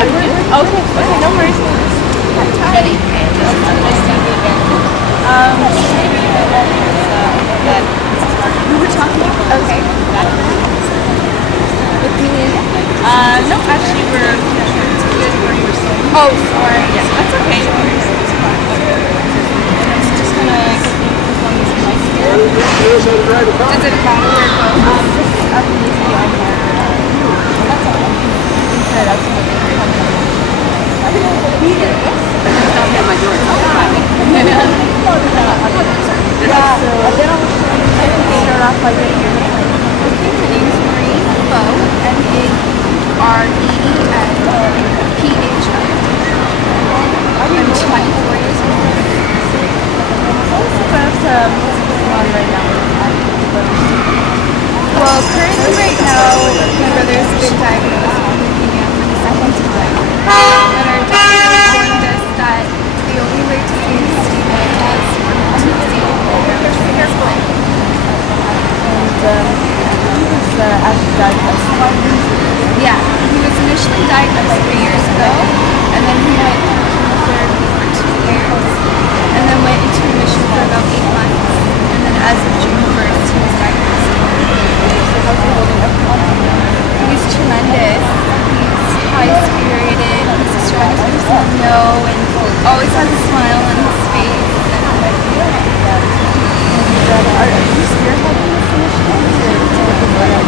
Okay, no worries. Ready? Nice seeing you again. We were talking. Okay. With me? No, actually we're Oh, sorry. Yeah, that's okay. I'm just gonna on these mics here. Does it matter where it goes? Just up in the on here. That's all. Okay, that's Don't hit my door. Yeah, and then I'll start off by getting your name. Okay, my name is Marie Bowe, M-A-R-E-E-N-P-H-O. I'm 24 years old. What's going on right now? Well, currently right now, my brother's been diagnosed with leukemia for the second time. And our doctor informed us that the only way to save Steven is for him to receive a program transplant. And he was actually diagnosed 5 years ago. Yeah, he was initially diagnosed 3 years ago, and then he went through chemotherapy for 2 years, and then went into remission for about 8 months, and then as of June 1st, he was diagnosed. How's he holding up? He's tremendous. He's high-spirited. He's the strongest person I know, and always has a smile on his face. Are you spearheading this initiative to get the word out?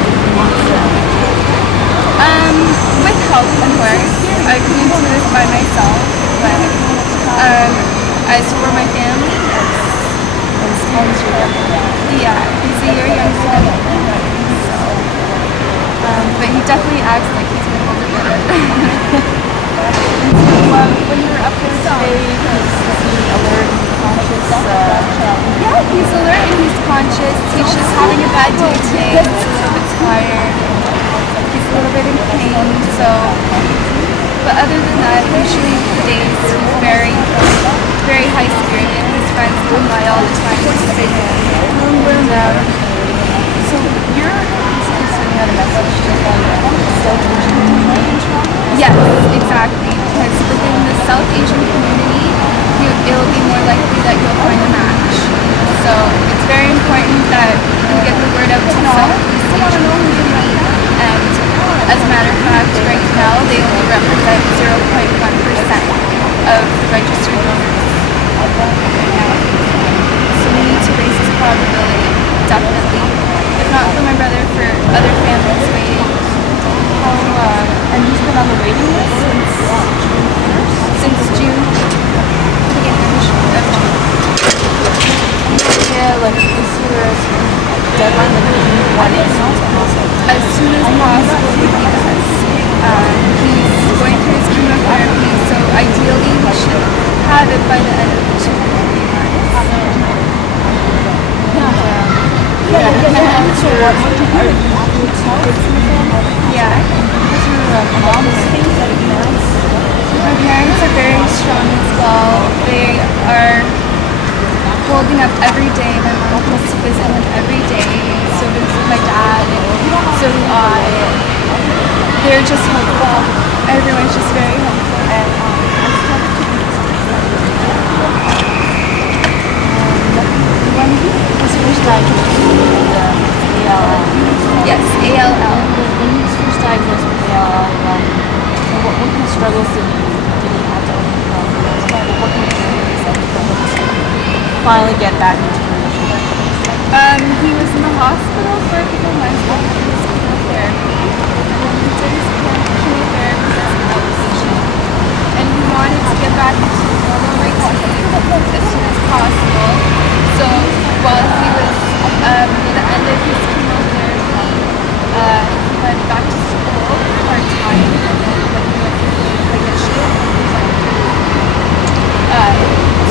With help, of course. I couldn't do this by myself, but as for my family, yeah, he's a year younger than me, so, but he definitely acts like he's been able to get it. When you were up there today, is he alert and conscious? Yeah, he's alert and he's conscious. He's just having a bad day today. He's a little bit tired. He's a little bit in pain, so, but other than that, usually the days he's very, very high-spirited. His friends come by all the time to say so you're sending out a message to the South Asian community in Toronto? Yes, exactly, because within the South Asian community, it'll be more likely that you'll find a match. So it's very important that we get the word out to the Southeast Asian community, and as a matter of fact, right now they only represent 0.1% of the registered voters. So we need to raise this probability, definitely. If not for my brother, for other families waiting. And he's been on the waiting list since June 1st? Beginning of June. Yeah, like, is there a deadline that you want it as soon as possible would be best. He's going through his chemotherapy, so ideally we should have it by the end of 2 to 3 months. So what would you do? Yeah. My parents are very strong as well. They are holding up every day. My mom goes to visit him every day. So does my dad, and so do I. They're just hopeful. Everyone's just very hopeful. When he was first diagnosed with ALL. Yes, ALL. When he was first diagnosed with ALL, what kind of struggles did he have to overcome? What kind of journeys that he finally get back into remission? He was in the hospital for a couple months after his chemotherapy. He did his chemotherapy as an outpatient, and he wanted to get back into normal routine as soon as possible. So while he was near the end of his chemotherapy, he went back to school part-time, and then when he went through the initial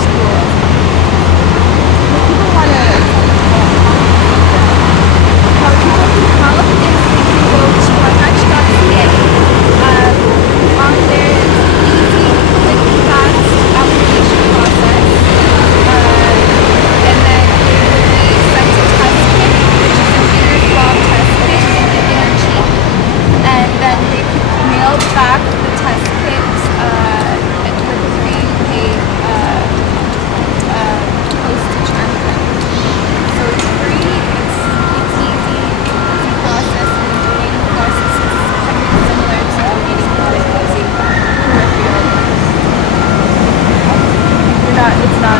school. People want to how people can help is they can go to mymatch.ca. On there, it's easy, quick, fast application process.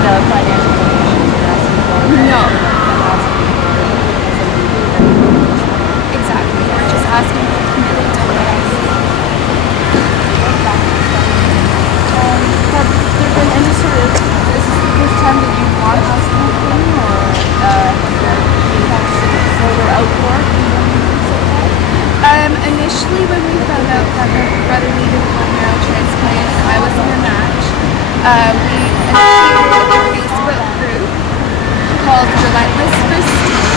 the financial donations you're asking for. No. Exactly. Exactly. We're just asking for committed donors. Have there been any sort of, is this the first time that you've gone house campaign, or have you had some further outwork so far? Initially when we found out that my brother needed a bone marrow transplant and I was in a match, we initiated a Facebook group called Relentless for Steve,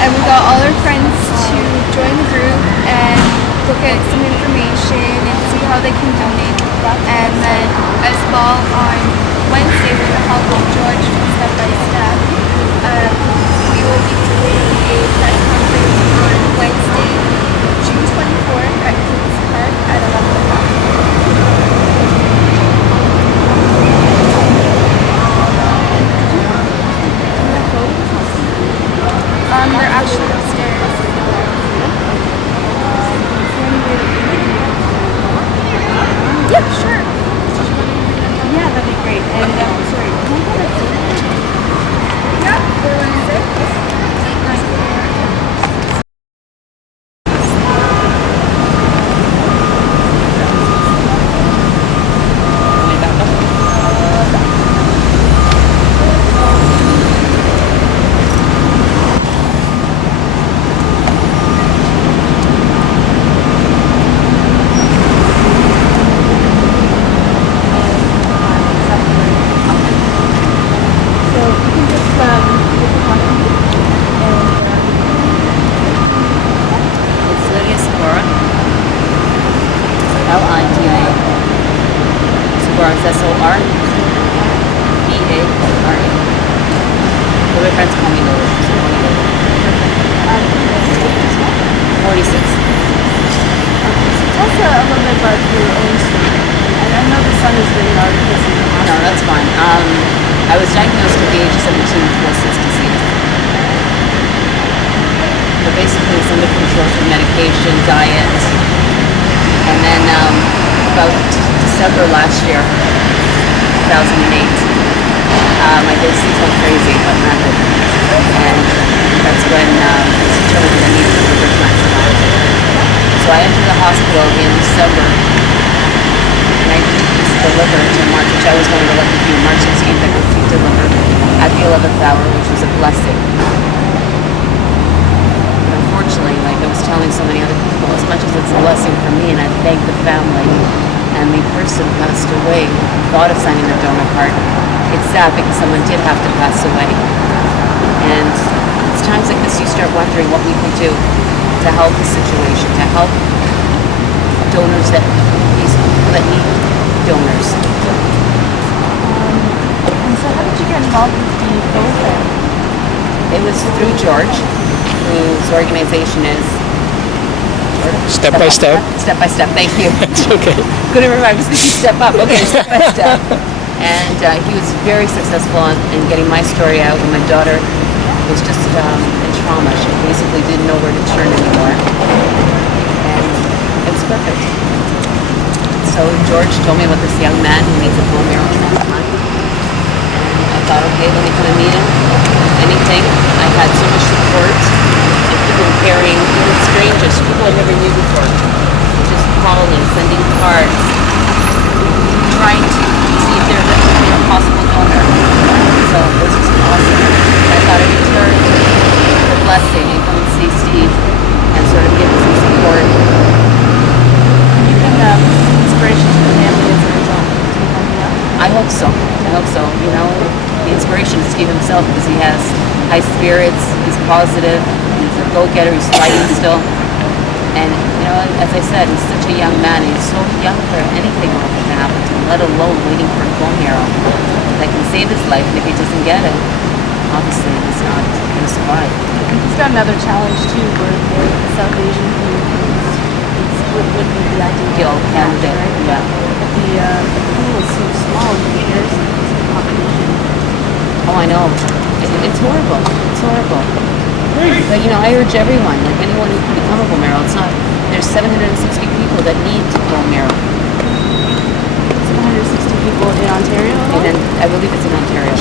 and we got all our friends to join the group and look at some information and see how they can donate. And then as well on Wednesday with the help of George from Step by Step, we will be doing a press conference on Wednesday, June 24th at Kings Park at 11 o'clock. They're actually upstairs. Yeah, sure. Yeah, that'd be great. And sorry, can I get a Yeah, 416-894. SORTHEAMERICAS. My friends call me Lola. So call me Lola. 46. Tell us a little bit about your own story. I know the son is really hard because he's in the No, hospital. that's fine. I was diagnosed at the age of 17 with Wilson's disease. But basically, it's under control through medication, diet, and then about December last year, 2008, my doses went crazy, but nothing. And that's when it was determined that I needed a liver transplant. So I entered the hospital in December, and I didn't receive the liver until March, which I was one of the lucky few. March 16th, I received the liver at the 11th hour, which was a blessing. But unfortunately, like I was telling so many other people, as much as it's a blessing for me, and I thank the family, and the person passed away, thought of signing their donor card, it's sad because someone did have to pass away. And it's times like this you start wondering what we can do to help the situation, to help donors these people that need donors. And so how did you get involved with the program? It was through George, whose organization is Step by Step. Step by Step, thank you. It's okay. Couldn't remember, I was thinking Step Up. Okay, Step by Step. And he was very successful in getting my story out, and my daughter was just in trauma. She basically didn't know where to turn anymore. And it was perfect. So George told me about this young man who needs a bone marrow transplant. And I thought, okay, let me come and meet him. Anything. I had so much support. And people carrying, even strangers, people I never knew before. Just calling, sending cards, trying to see if there's a possible donor. So it was just awesome. I thought I'd return the blessing and come and see Steve and sort of give him some support. You've been inspiration to the family as a result. I hope so. I hope so. You know, the inspiration is Steve himself because he has high spirits, he's positive, he's a go-getter, he's fighting still. And, you know, as I said, he's such a young man. He's so young for anything like that to happen to him, let alone waiting for a bone marrow that can save his life. And if he doesn't get it, obviously he's not going to survive. And he's got another challenge too, where the South Asian community would be the ideal candidate, right? yeah. But the pool is so small compared to the population. Oh, I know. It's horrible. It's horrible. But, you know, I urge everyone, like anyone who can become a bone marrow, it's not, there's 760 people that need bone marrow. 760 people in Ontario? I believe it's in Ontario.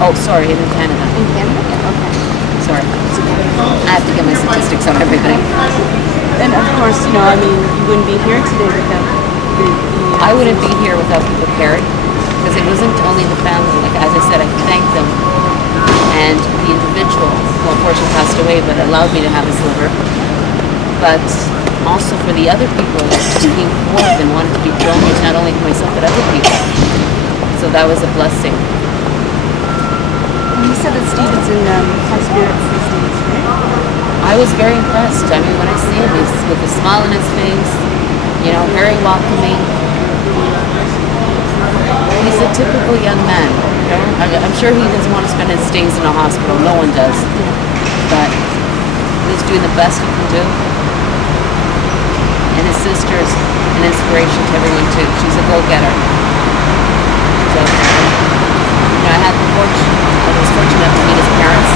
Oh, sorry, in Canada. In Canada? Okay. Sorry. I have to get my statistics on everything. And of course, you know, I mean, you wouldn't be here today without the I wouldn't be here without people cared, because it wasn't only the family. Like, as I said, I thank them. And the individual who unfortunately passed away, but allowed me to have his liver. But also for the other people that just came forth and wanted to be donors, not only to myself, but other people. So that was a blessing. You said that Steven's in high spirits these days, right? I was very impressed. I mean, when I see him, he's with a smile on his face, you know, very welcoming. He's a typical young man. You know? I'm sure he doesn't want to spend his days in a hospital. No one does. But he's doing the best he can do. And his sister's an inspiration to everyone too. She's a go-getter. So, you know, I was fortunate to meet his parents.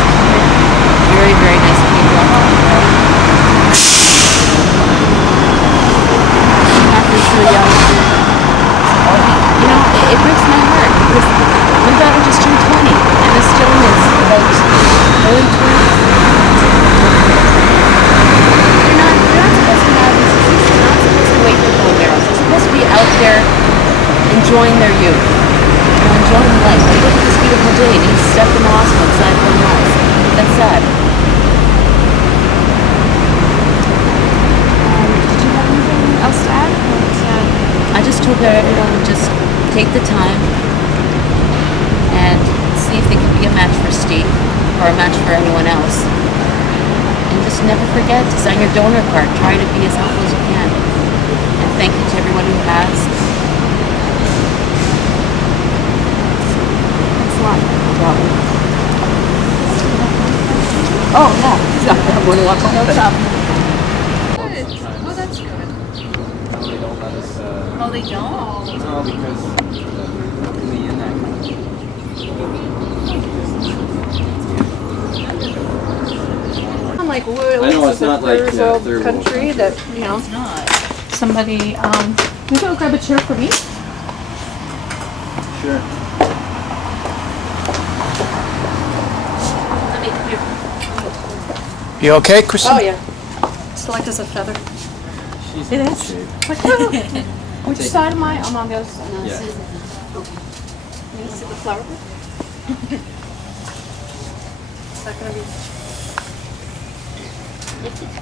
Very, very nice people. After so young. You know, it breaks my heart because my daughter just turned 20 and this gentleman's about early 20s. They're not supposed to have these diseases. They're not supposed to wait for bone marrows. They're supposed to be out there enjoying their youth. You know, enjoying life. Like, look at this beautiful day and he's stuck in the hospital inside one house. That's sad. Did you have anything else to add? I just hope that everyone would just take the time and see if they can be a match for Steve or a match for anyone else. And just never forget to sign your donor card. Try to be as helpful as you can. And thank you to everyone who has. Thanks a lot. No problem. Oh, yeah. I'm going to walk home. No problem. Good. Oh, that's good. They don't let us, Oh, they don't? no, because luckily in that country. I'm like, we're at I know least it's a not like, third world third world country that, you know, It's not. somebody, can you go grab a chair for me? Sure. You okay, Kristen? Oh, yeah. It's light as a feather. She's It in is? shape. Like, oh. Which side am I? I'm on the other side. Yeah. You want to see the flower bed? Is that going to be...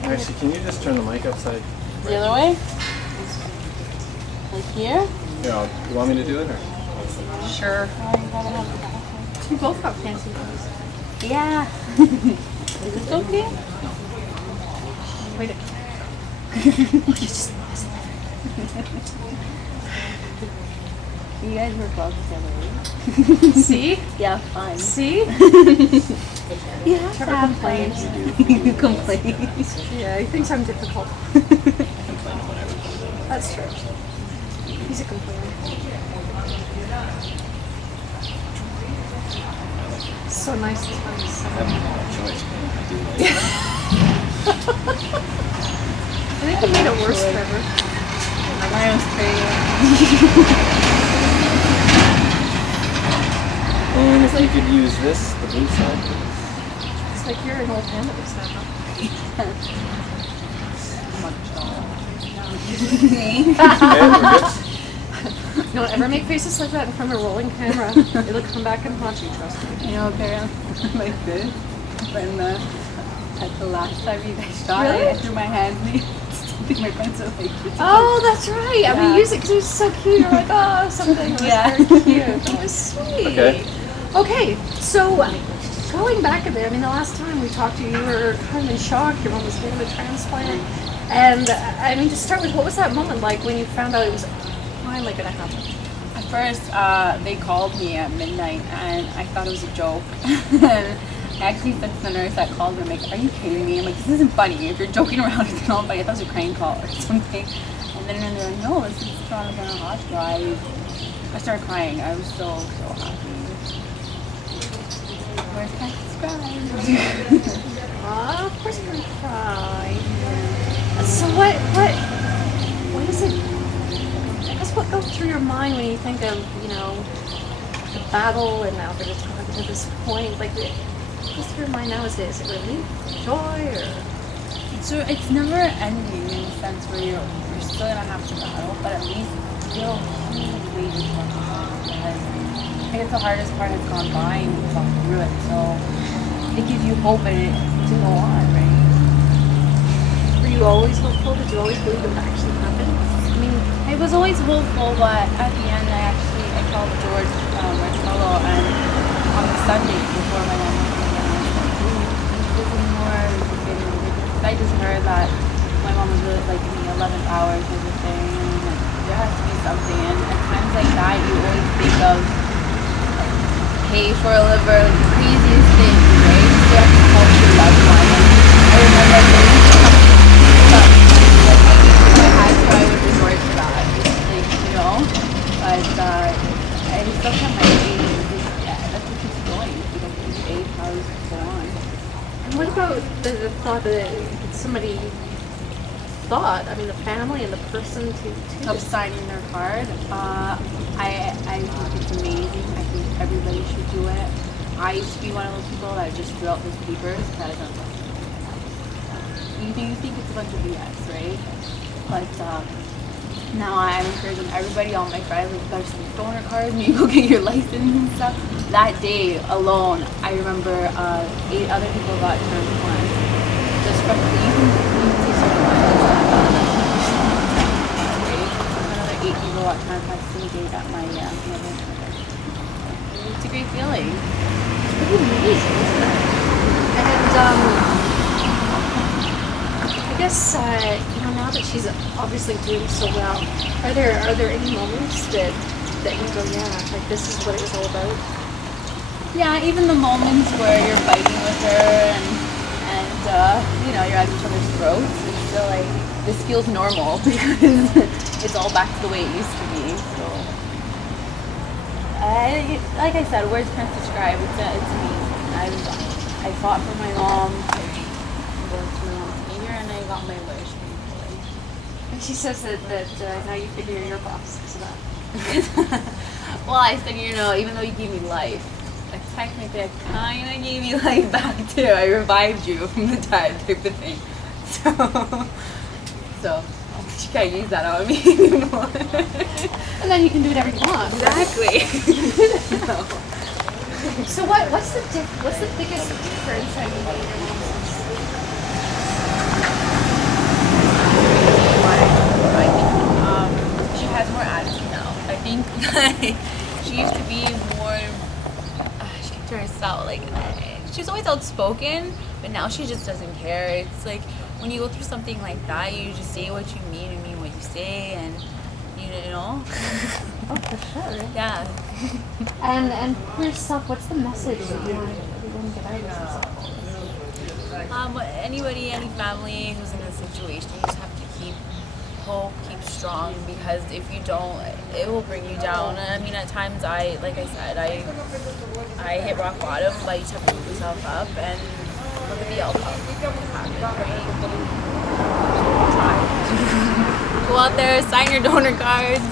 Actually, can you just turn the mic upside? The other way? Like here? Yeah, you want me to do it or? Sure. You both have fancy clothes. Yeah. Is this okay? Wait a You guys were close together, right? See? Yeah, fine. See? You have to have complains. You complain. Yeah, he thinks I'm difficult. That's true. He's a complainer. So nice to find I someone. have no choice. I think you made it worse, Trevor. Mine was crazy. And if you could use this, the blue side. It's like you're an old man that was that, Okay, we're good. Don't ever make faces like that in front of a rolling camera. It'll come back and haunt you, trust me. You know, apparently like this, when at the last time you guys shot, Really? I threw my hand in the my pencil like this. Oh, that's right. I Yeah. mean, use it because it was so cute. You're like, oh, something. It was Yeah. very cute. That was sweet. Okay. Okay, so going back a bit, I mean, the last time we talked to you, you were kind of in shock. Your mom was getting a transplant. And, I mean, to start with, what was that moment like when you found out it was finally going to happen? At first, they called me at midnight, and I thought it was a joke. And I actually said to the nurse that called me, I'm like, are you kidding me? I'm like, this isn't funny. If you're joking around, it's not funny. I thought it was a crank call or something. And then they're like, no, this is Toronto General Hospital. I started crying. I was so happy. Where's my subscribe? Of course you're going to cry. So what is it, I guess what goes through your mind when you think of, you know, the battle and now that it's gotten to this point? Like, what goes through your mind now? Is it relief, joy, or? So it's never ending in the sense where you're still gonna have to battle, but at least you'll huge weight is left behind because I guess the hardest part has gone by and you've gone through it. So it gives you hope and to go on, right? Were you always hopeful? Did you always believe it would actually happen? I mean, I was always hopeful, but at the end, I called George Marcello, and on the Sunday before my mom was going down, I was like, "Dude, this is more getting ridiculous." I just heard that my mom was really like in the 11th hour sort of thing, and like, there has to be something. And at times like that, you always think of like, pay for a liver, like the craziest thing, right? You have to help your loved one. And I remember going to I had to, I would resort to that, like, you know, but I still have my age, yeah, that's what keeps going, you don't keep age, how does it go on? And what about the thought that somebody thought, I mean, the family and the person to Of signing their card, I think it's amazing, I think everybody should do it. I used to be one of those people that just threw out those papers, that I don't know. You think it's a bunch of BS, right? But now I'm encouraging everybody, all my friends, like, you gotta get donor cards, maybe go get your license and stuff. That day alone, I remember 8 other people got transplants. Just from even say certain ones. Another 8 people got transplants the same day that my mother. It's a great feeling. It's pretty amazing, isn't it? And I guess you know, now that she's obviously doing so well, are there any moments that you go, yeah, like this is what it was all about? Yeah, even the moments where you're fighting with her and you know, you're at each other's throats, it's still like this feels normal because it's all back to the way it used to be. So, like I said, words can't describe. It's amazing. I fought for my mom. Got my wish, thankfully. And she says that now you figure you're your boss, so that. Well, I said, you know, even though you gave me life, like technically I kind of gave you life back too. I revived you from the dead type of thing. So you can't use that on me anymore. And then you can do whatever you want. Exactly. No. So what's the biggest difference I mean, in your mom's life? She has more attitude now. I think she used to be more, she kept to herself. Like, she's always outspoken, but now she just doesn't care. It's like when you go through something like that, you just say what you mean and mean what you say, and you know. Oh, for sure. Yeah. And for yourself, what's the message that you want to get out of yourself? Anybody, any family who's in this situation, you just have to keep hope, keep strong, because if you don't, it will bring you down. And I mean, at times, like I said, I hit rock bottom, but you just have to pick yourself up and look at the outcome. Try. Go out there, sign your donor cards,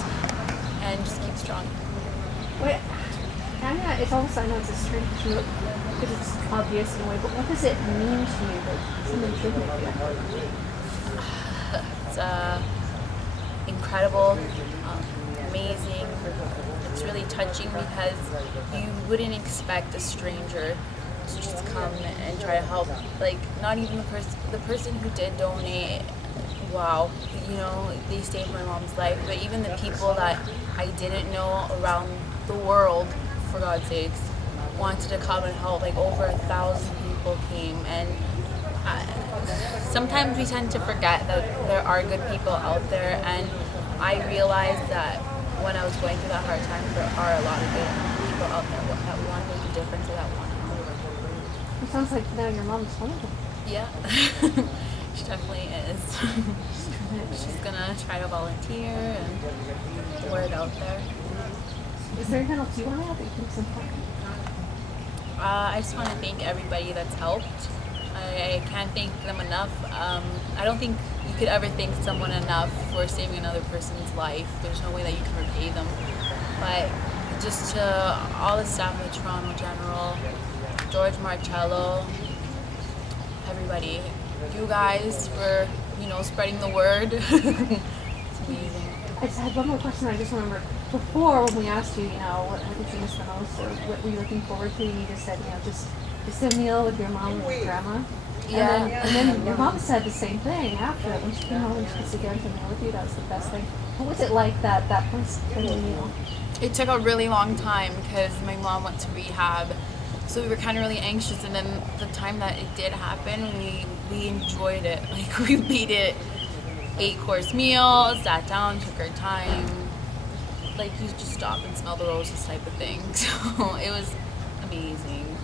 and just keep strong. Wait, it's almost, I know it's a strange joke, because it's obvious in a way, but what does it mean to you that someone shouldn't do? It's incredible, amazing. It's really touching because you wouldn't expect a stranger to just come and try to help. Like, not even the person who did donate. Wow, you know, they saved my mom's life. But even the people that I didn't know around the world, for God's sakes, wanted to come and help. Like, over 1,000 people came, and sometimes we tend to forget that there are good people out there, and I realized that when I was going through that hard time, there are a lot of good people out there that want to make a difference and that want to help. It sounds like now your mom's one of them. Yeah, she definitely is. She's gonna try to volunteer and get the word out there. Is there anything else you want to add that you think is important? I just want to thank everybody that's helped. I can't thank them enough. I don't think you could ever thank someone enough for saving another person's life. There's no way that you can repay them. But just to all the staff at Toronto General, George Marcello, everybody, you guys for, you know, spreading the word. It's amazing. I just had one more question. I just remembered before when we asked you, you know, what did you miss the most, or what were you looking forward to? You just said, you know, just a meal with your mom and your grandma. Yeah. And then your mom said the same thing after when she came home and she was again to meal with you. That was the best thing. What was it like that first meal? It took a really long time because my mom went to rehab, so we were kind of really anxious. And then the time that it did happen, we enjoyed it. Like, we beat it. 8-course meal, sat down, took our time. Like, you just stop and smell the roses type of thing. So it was amazing.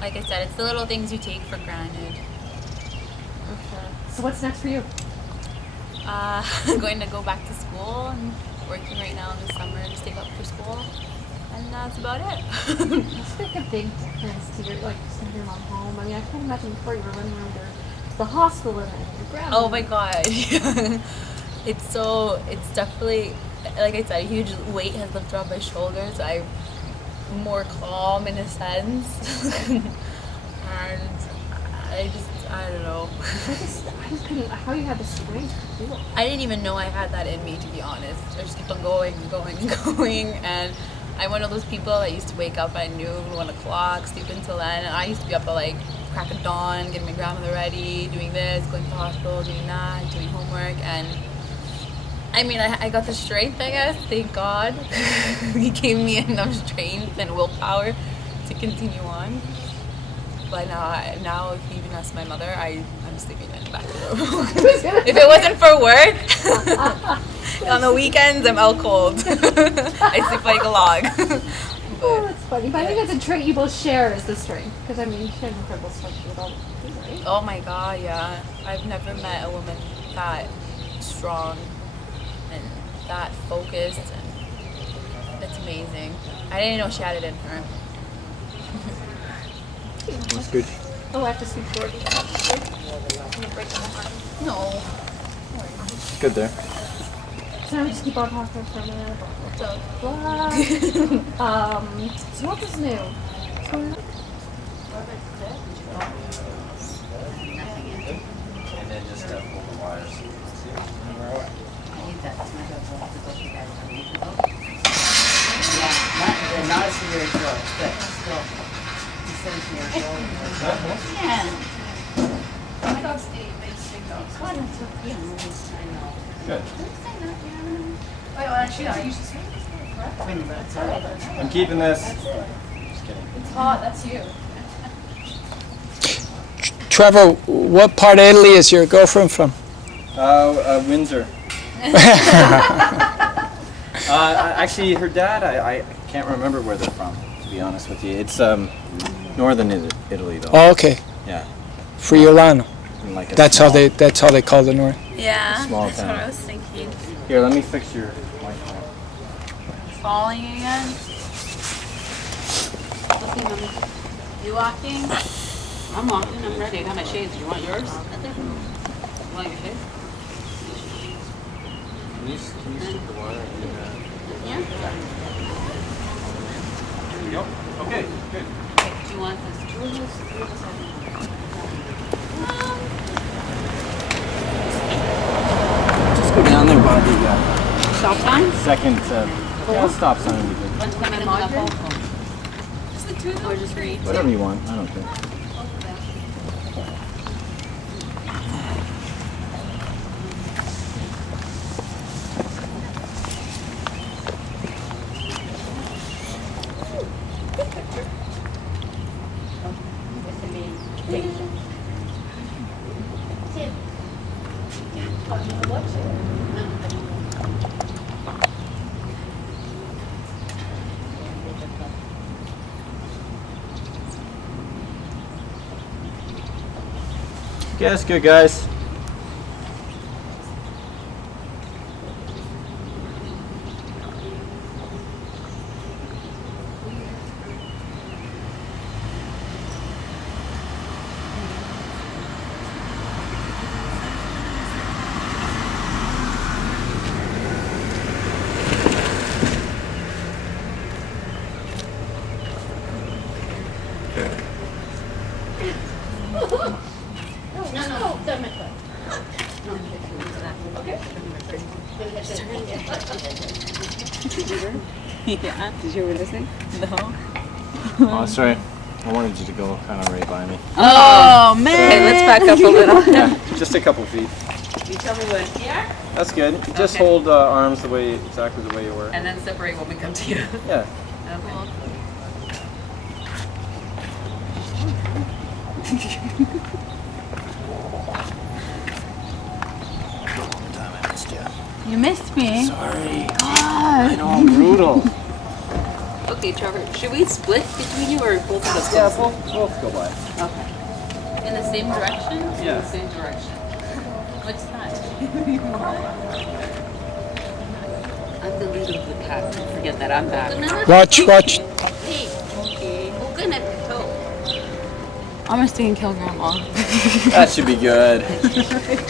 Like I said, it's the little things you take for granted. Okay. So what's next for you? I'm going to go back to school and working right now in the summer to save up for school. And that's about it. Must make a big difference to your, like, sending your mom home. I mean, I can't imagine before you were running around the hospital and your grandma. Oh my god. It's definitely, like I said, a huge weight has lifted off my shoulders. I'm more calm in a sense. And I don't know. I just couldn't, how you had the strength to do it. I didn't even know I had that in me, to be honest. I just kept on going and going and going. And I'm one of those people that used to wake up at noon, 1 o'clock, sleep until then. And I used to be up at like crack of dawn, getting my grandmother ready, doing this, going to the hospital, doing that, doing homework. And I mean, I got the strength, I guess, thank God. He gave me enough strength and willpower to continue on. But now if you even ask my mother, I'm sleeping in the back of the room. If it wasn't for work, on the weekends, I'm out cold. I sleep like a log. Oh, that's funny. But I think that's a trait you both share is the strength. Because, I mean, you share an incredible strength with all the people, right? Oh my God, yeah. I've never met a woman that strong and that focused. And it's amazing. I didn't know she had it in her. That's good. Oh, I have to speak for you. I'm going to break my heart. No. Good there. So now we just keep on talking for a minute. So, So what was new? And then just pull the wires. Yeah, not a severe stroke, but still. Yeah. My dog's 8, big dogs. What? Yeah, I know. Good. Oh, actually, I used to say it. I'm keeping this. Just kidding. It's hot, that's you. Trevor, what part of Italy is your girlfriend from? Windsor. Actually, her dad, I can't remember where they're from, to be honest with you. It's northern Italy, though. Oh, okay. Yeah. Friulano. In like a That's small, how they call the north. yeah, Small that's what town. I was thinking. Here, let me fix your Wi-Fi. Falling again? You walking? I'm walking. I'm ready. I got my shades. Do you want yours? You want your shades? Can you stick the wire in Yeah. There we go. Okay, good. Do you want this? 2 of us? 3 of us? Just go down there by the Stop sign? second stop sign would be good. Want to come in and have both? Just the two of them? Or just read? Whatever you want. I don't care. Okay, that's good, guys. Yeah. Did you hear listening? No. Oh, sorry. I wanted you to go kind of right by me. Oh man. Okay, let's back up a little. Yeah, just a couple feet. You tell me when. Here? That's good. Just Okay. hold arms the way, exactly the way you were. And then separate when we come to you. Yeah. Okay. You missed me. Sorry. I know I'm brutal. Okay, Trevor, should we split between you or both of us? Yeah, both go by. Okay. In the same direction? Yeah. In the same direction. Which side? I'm the leader of the pack. Don't forget that. I'm back. Watch. Okay. I'm gonna stay and kill grandma. That should be good.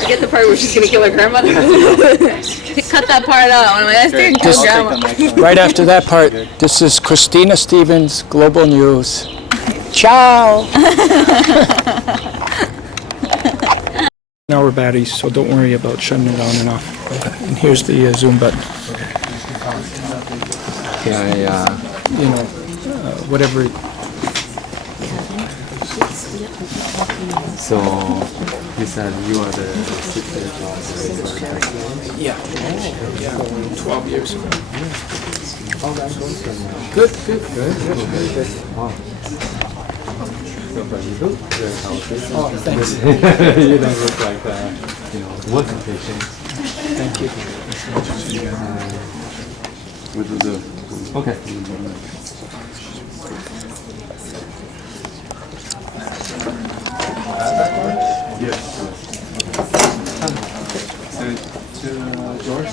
Get the part where she's gonna kill her grandmother. Cut that part out. I'm like, I stay and kill I'll take grandma. the next one. Right after that part, this is Christina Stevens, Global News. Ciao! Now we're baddies, so don't worry about shutting it on and off. And here's the Zoom button. Yeah, You know, whatever. So you said you are the secret Yeah. 12 years ago. Good. Wow. So but you look very healthy. Oh, thanks. You don't look like working patient. Thank you. Okay. Yes. To George,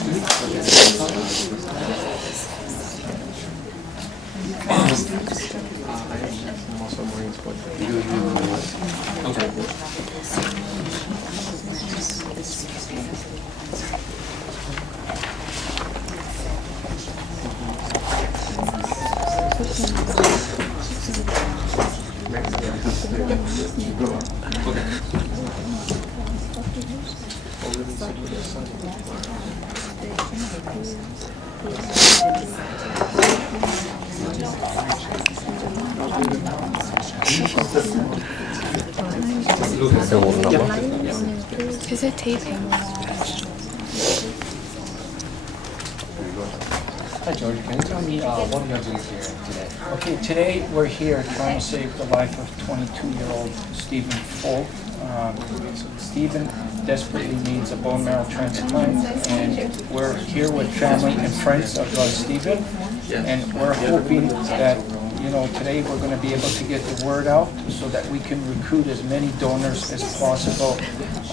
Is it taping? Hi George, can you tell me what you're doing here today? Okay, today we're here trying to save the life of 22-year-old Stephen Full. Stephen desperately needs a bone marrow transplant, and we're here with family and friends of Stephen, and we're hoping that today we're going to be able to get the word out so that we can recruit as many donors as possible.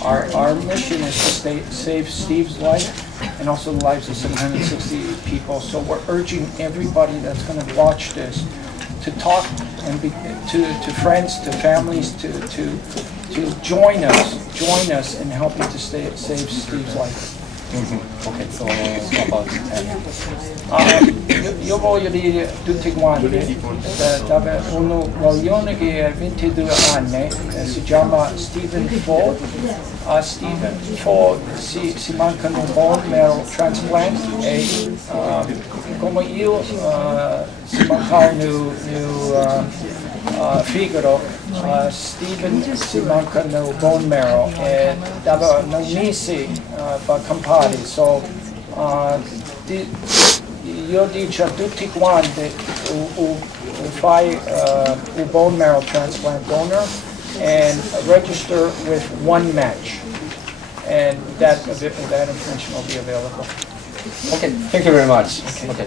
Our mission is to save Steve's life and also the lives of 760 people. So we're urging everybody that's going to watch this to talk and to friends, to families, to join us in helping to save Steve's life. Okay, so about Io voglio dire a tutti quanti, da un guaglione che ha 22 anni, si chiama Stephen Ford. A Stephen Ford si mancano un bone marrow transplant e come io si mancava nel figaro, Stephen si mancano bone marrow e dava un mese per campare. So, io dico a tutti quanti fai un bone marrow transplant donor and register with one match, and that information will be available. Okay, thank you very much. Okay.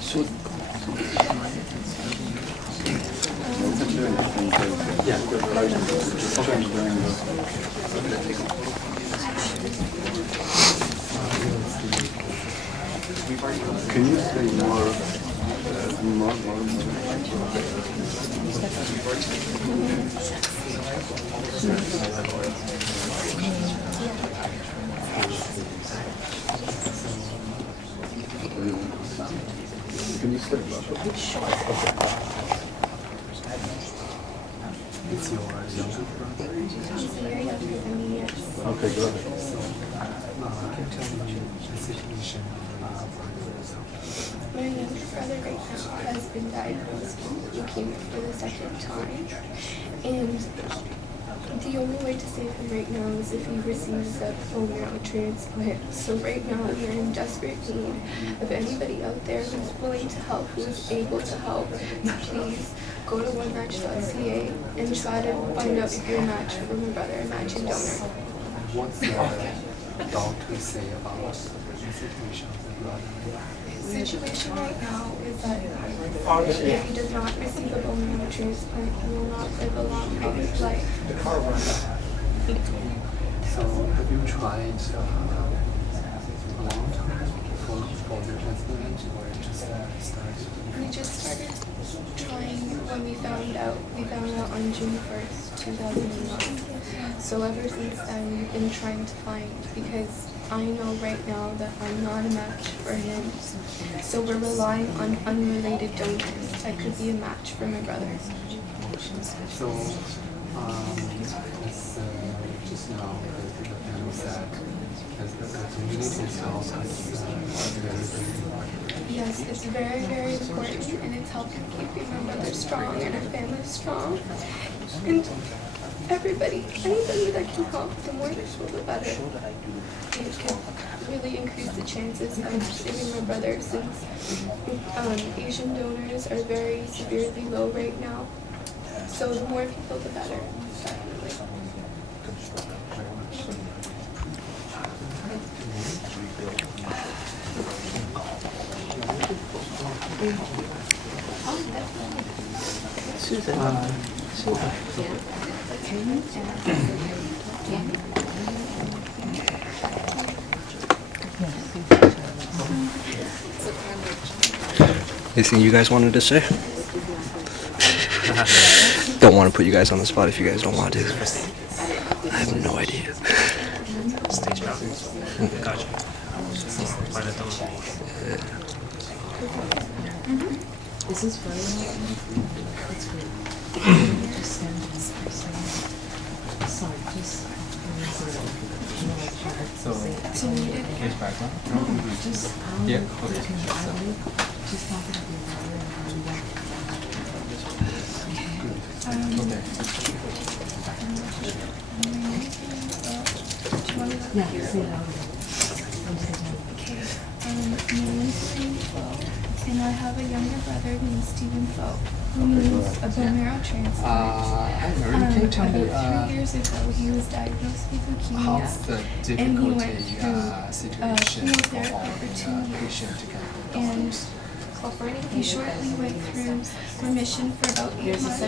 So, Can you say more? Can you step up? It's your younger brother? Okay, go ahead. Can you tell me the situation of your brother? My younger brother right now has been diagnosed with leukemia for the second time, and the only way to save him right now is if he receives a bone marrow transplant. So right now we're in desperate need of anybody out there who's willing to help, who's able to help. Please go to onematch.ca and try to find out if you're a match for my brother, a matching donor. What's the doctor say about the situation of the brother? His situation right now is that if he does not receive a bone marrow transplant, he will not live a long, healthy life. So have you tried a long time for the transplant or just started? We just started trying when we found out. We found out on June 1st, 2009. So ever since then, we've been trying to find, because I know right now that I'm not a match for him. So we're relying on unrelated donors. I could be a match for my brother. So, just now, the panel said, as the community's help is very important. Yes, it's very, very important, and it's helping keeping my brother strong and our family strong. And anybody that can help, the more people, the better. It can really increase the chances of saving my brother, since Asian donors are very severely low right now. So the more people, the better, definitely. Anything you guys wanted to say? Don't want to put you guys on the spot if you guys don't want to. I have no idea. Gotcha. This is very That's great. Just stand in sorry, just so here's background. just Yeah, okay. Just talking to your brother Yeah, say it out. Okay. My name is Steven Jun, and I have a younger brother named Steven Jun, who needs a bone marrow transplant. Can you tell me about 3 years ago, he was diagnosed with leukemia, how's the and he went difficulty through situation chemotherapy for 2 years. patient to get? And he shortly went through remission for about 8 months,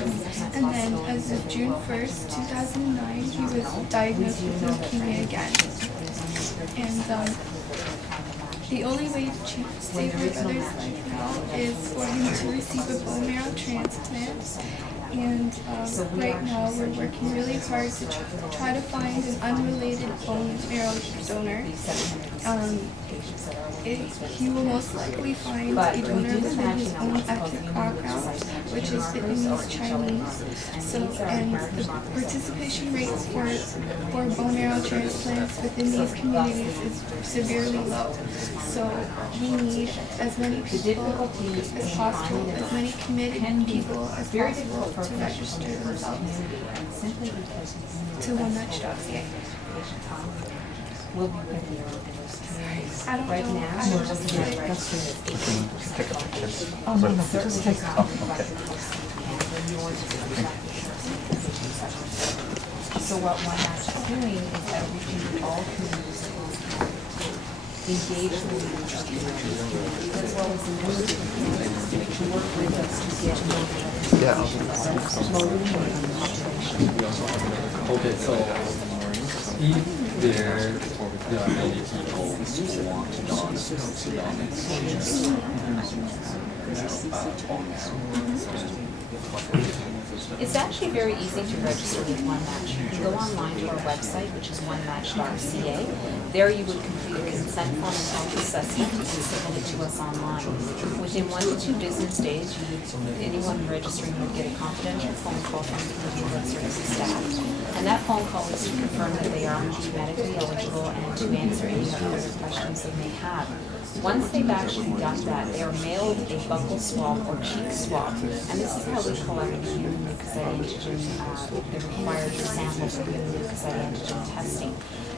and then as of June 1st, 2009, he was diagnosed with leukemia again. And the only way to save my brother's life now is for him to receive a bone marrow transplant. And right now we're working really hard to try to find an unrelated bone marrow donor. He will most likely find a donor within his own ethnic background, which is Vietnamese Chinese. So, and the participation rates for bone marrow transplants within these communities is severely low. So we need as many people as possible, as many committed people as possible to register themselves to onematch.ca. We'll be with you. I don't know. I don't just Take a picture. Oh, no, just take a So what One Match is doing is outreaching to all communities to engage the leadership as well as the movement to work with us to get Okay, so if there are many people who want to It's actually very easy to register with One Match. You can go online to our website, which is onematch.ca, There you would complete a consent form and self-assessment and submit it to us online. Within 1 to 2 business days, anyone registering would get a confidential phone call from the Human Services staff. And that phone call is to confirm that they are indeed medically eligible and to answer any further questions they may have. Once they've actually done that, they are mailed a buccal swab or cheek swab. And this is how we collect the human leukocyte antigen, the required sample for human leukocyte antigen testing.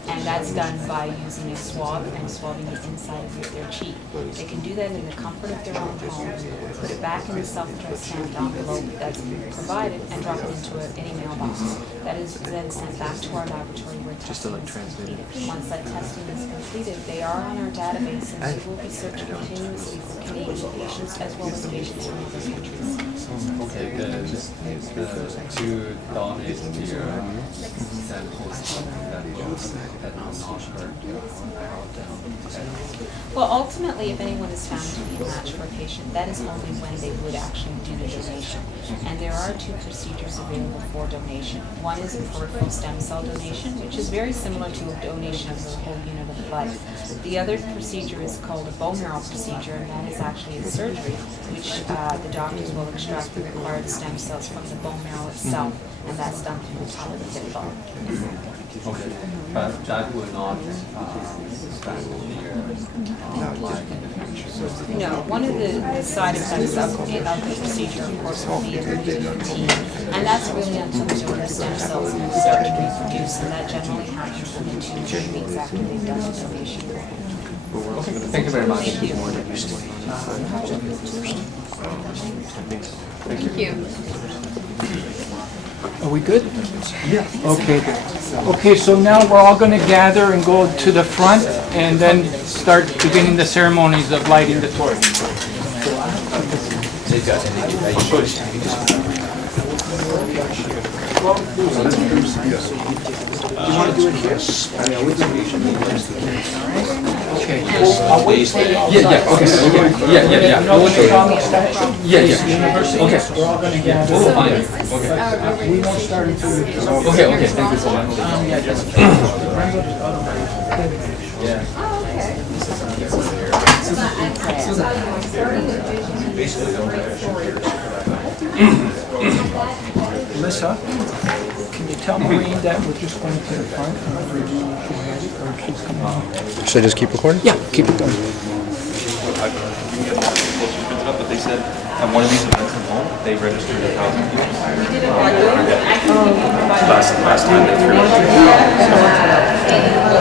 And that's done by using a swab and swabbing the inside of their cheek. They can do that in the comfort of their own home, put it back in the self-addressed stamped envelope that's provided, and drop it into any mailbox. That is then sent back to our laboratory where testing is completed. Once that testing is completed, they are on our database, and we will be searching continuously for Canadian patients as well as patients from other countries. Okay, the to donate your samples that will not hurt Well, ultimately, if anyone is found to be a match for a patient, that is only when they would actually do the donation. And there are 2 procedures available for donation. One is a peripheral stem cell donation, which is very similar to a donation of a whole unit of blood. The other procedure is called a bone marrow procedure, and that is actually a surgery, which the doctors will extract the required stem cells from the bone marrow itself, and that's done through the top of the hip bone. Okay, but that will not affect your life in the future. No, one of the side effects of the procedure, of course, will be immune fatigue, and that's really until the donor stem cells start to reproduce, and that generally happens within 2 to 3 weeks after they've done the donation. Okay, thank you very much. Thank you. Thank you. Are we good? Yeah. Okay. Okay, so now we're all going to gather and go to the front and then start beginning the ceremonies of lighting the torch. You want to do it here? Okay. I'll wait for you. Yeah, okay. Yeah. No problem, statue? Yeah. Okay. We're all going to gather. Fine. We won't start until you... Okay, thank you so much. Yeah, just... Melissa, can you tell Maureen that we're just going to the front? Or she's coming on? Should I just keep recording? Yeah, keep it going. But they said at one of these events at home, they registered 1,000 people. Last time they threw it.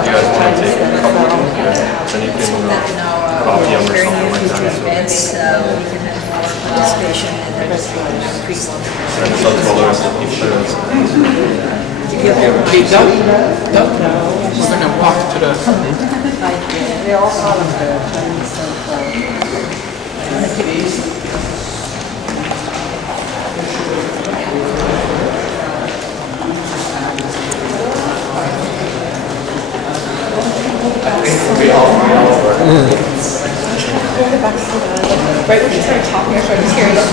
You guys want to take a couple of them? Then you can copy them or something like that. And it's up to all the rest of the people there. Hey, Doug, we're going to walk to the... They all saw them. Right when she started talking, I started tearing up.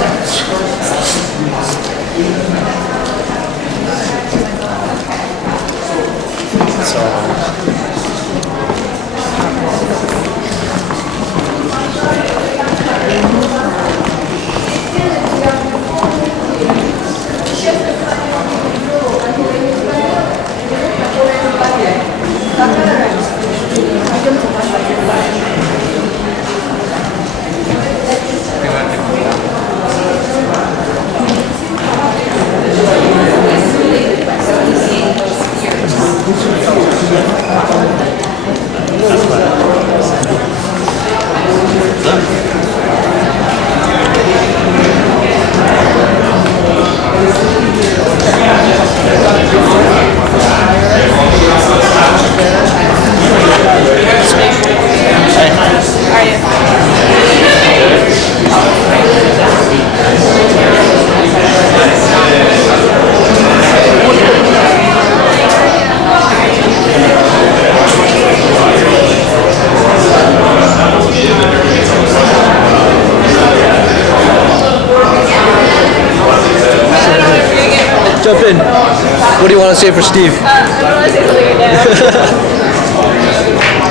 Jump in. What do you want to say for Steve? I want to say something right now.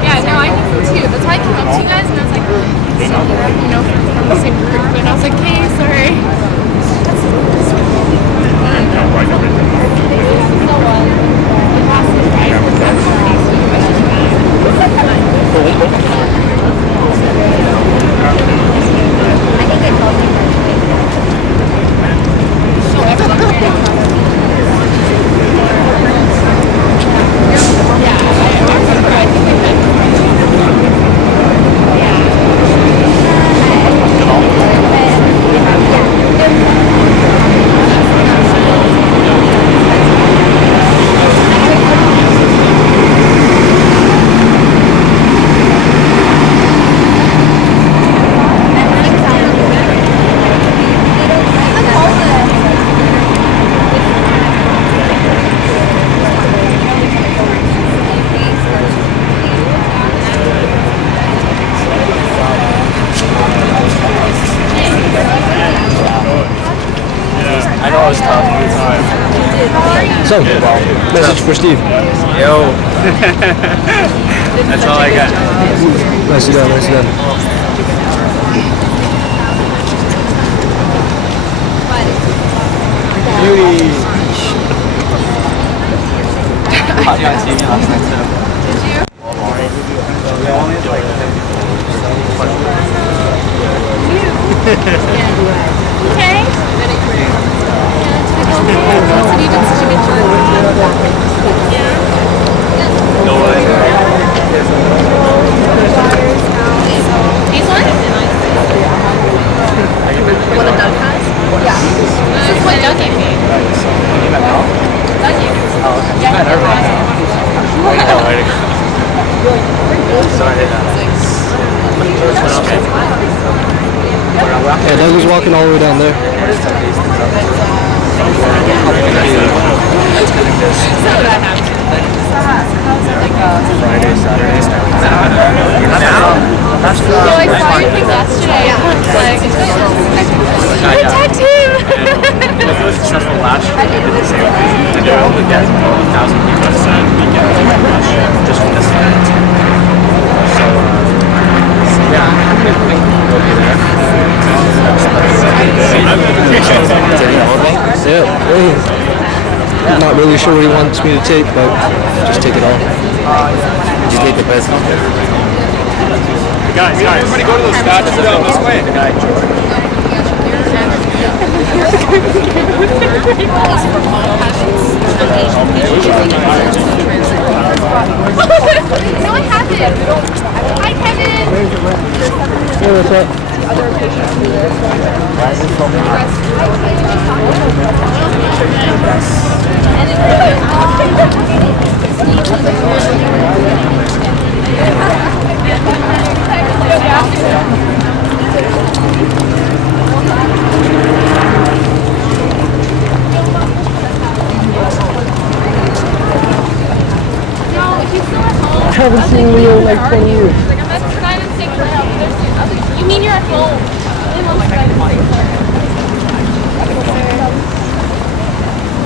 Yeah, no, I think so too. That's why I came up to you guys and I was like, so you know, from the same group. And I was like, hey, sorry. I know I was tough all the time. So, message for Steve. Yo. That's all I got. Nicely done, nicely done. Beauty. Caught you on TV last night too. Did you? Okay. What's it even such a good job? No way. These ones? What a Doug has? Yeah. This is what Doug gave me. You met Mel? Doug gave me. Oh, okay. Yeah, You met her, right? Sorry. Yeah, Doug was walking all the way down there. Friday, Saturday, So I saw your thing yesterday. Like, I tagged him. And it was successful last year. I did the same thing. To do it, we get 1,000 people at the same weekend last year, just from this event. So, yeah, I think we'll be there. Yeah. Not really sure what he wants me to take, but just take it all. Did you take the best? Guys, everybody go to those statues down this way. No, I haven't. Hi, Kevin. Hey, what's up? I haven't seen Leo in like 20 years. Like, I'm at Sky and Sing for help. You mean you're at home?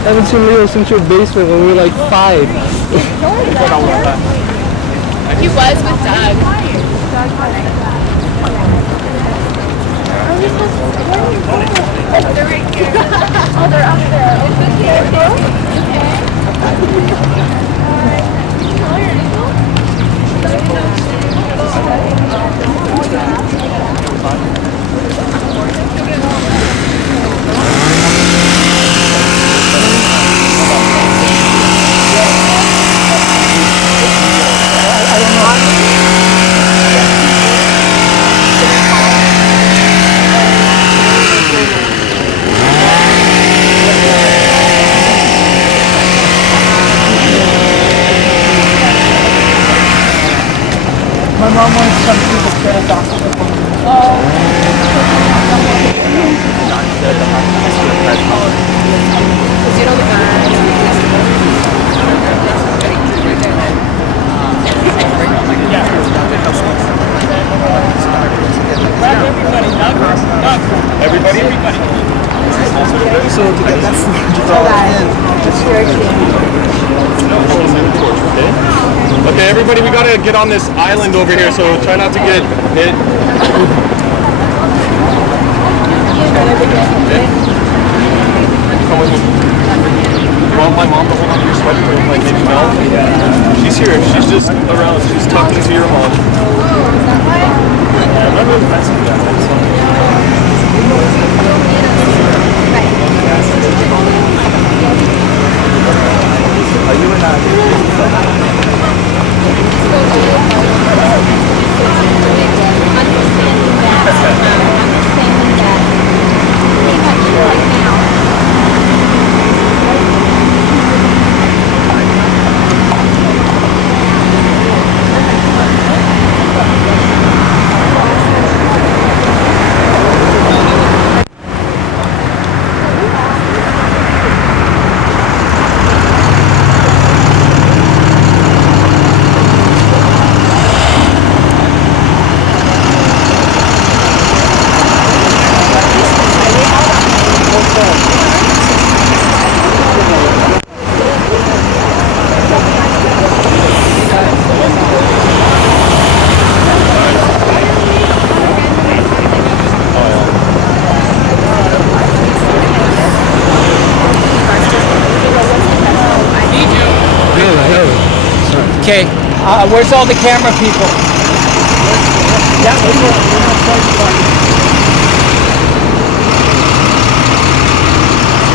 I haven't seen Leo since your basement when we were like 5. He was with Doug. They're right here. Oh, they're up there. Okay. mom wants to come see the pterodactyl. You know the Everybody. So to get that Okay, everybody, we gotta get on this island over here, so try not to get hit. Come with me. You want my mom to hold on to your sweater or like maybe Mel? She's here. She's just around. She's talking to your mom. Yeah, I'm not really messing with that. Are you in Okay, where's all the camera people? Yeah, we're not starting about it.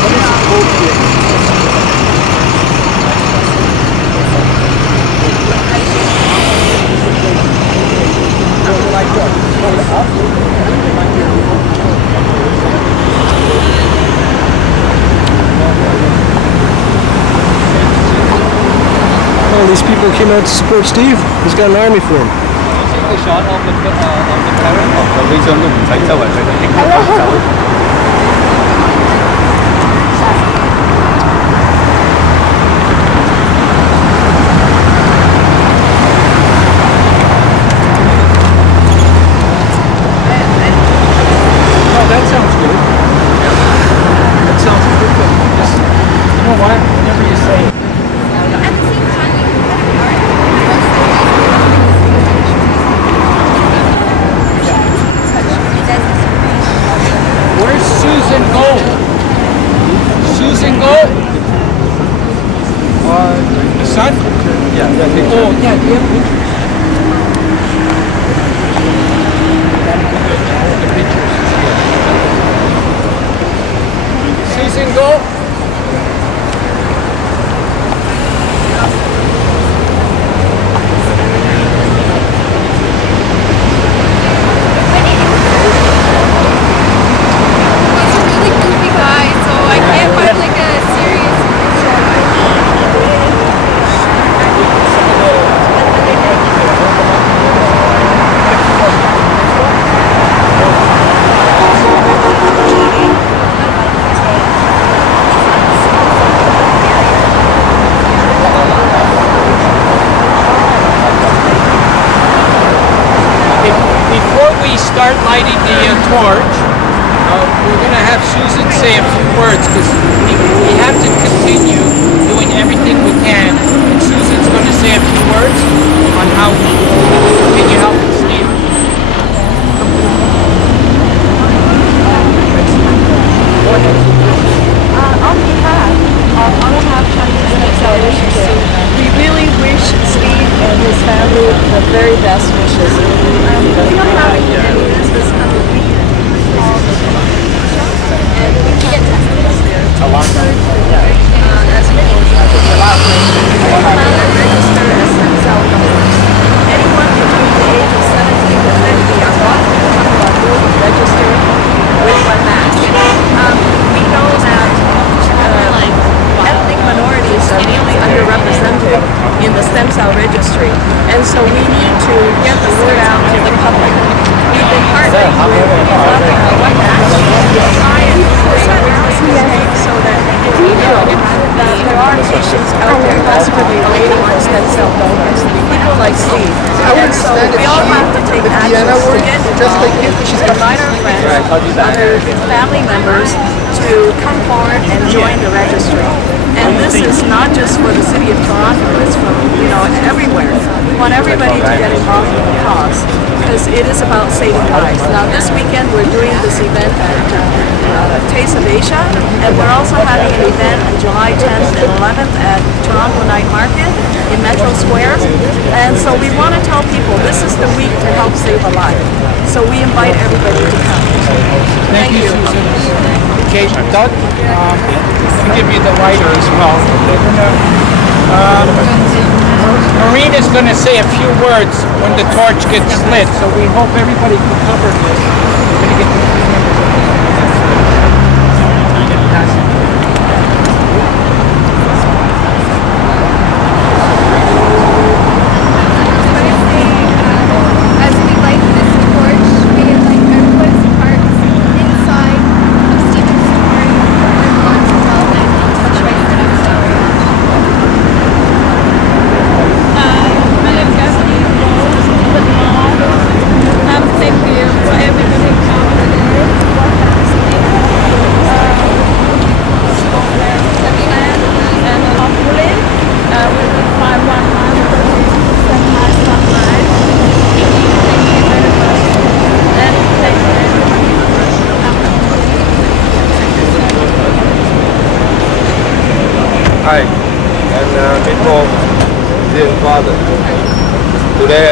What is it called here? Like what? Oh, these people came out to support Steve. He's got an army for him. Take a shot of the carrid of the region 좀 살짝 왔어요. That sounds good. That sounds perfect. Just, you know what? Whenever you say where's Susan go? Susan go? The son? Yeah, that picture. Oh, yeah, do you have a picture? The pictures. Susan go? Start lighting the torch. We're going to have Susan say a few words because we have to continue doing everything we can. And Susan's going to say a few words on how we continue helping Steve. On behalf of Chinese Initiative, we really wish Steve and his family the very best wishes. We don't have any business coming here. And we can get tested. A lot of as many people as allowed to register as stem cell donors. Anyone between the age of 17 to 50 are welcome to come to our booth and register with one mask. We know that ethnic minorities are really underrepresented in the the stem cell registry. And so we need to get the word out to the public. We've been partnering with one match to try and disseminate this mistake so that we know that there are patients out there desperately waiting for stem cell donors. People like Steve. And so we all have to take action to get involved, to invite our friends, other family members to come forward and join the registry. And this is not just for the city of Toronto, it's from, everywhere. We want everybody to get involved in the cause because it is about saving lives. Now this weekend we're doing this event at Taste of Asia, and we're also having an event on July 10th and 11th at Toronto Night Market in Metro Square. And so we want to tell people this is the week to help save a life. So we invite everybody to come. Thank you, Susan. Okay, Doug, I'll give you the lighter as well. Maureen is going to say a few words when the torch gets lit, so we hope everybody can cover this. We're going to get the As we light this torch, we invite everyone's hearts inside of Stephen's story and want to tell them the choice that I'm sorry. My name is Gasly Rose, but mom, thank you for everything come today. And hopefully we will find 100% nice life. Thank you very much. And thank you everybody. Hi, and before dear father, today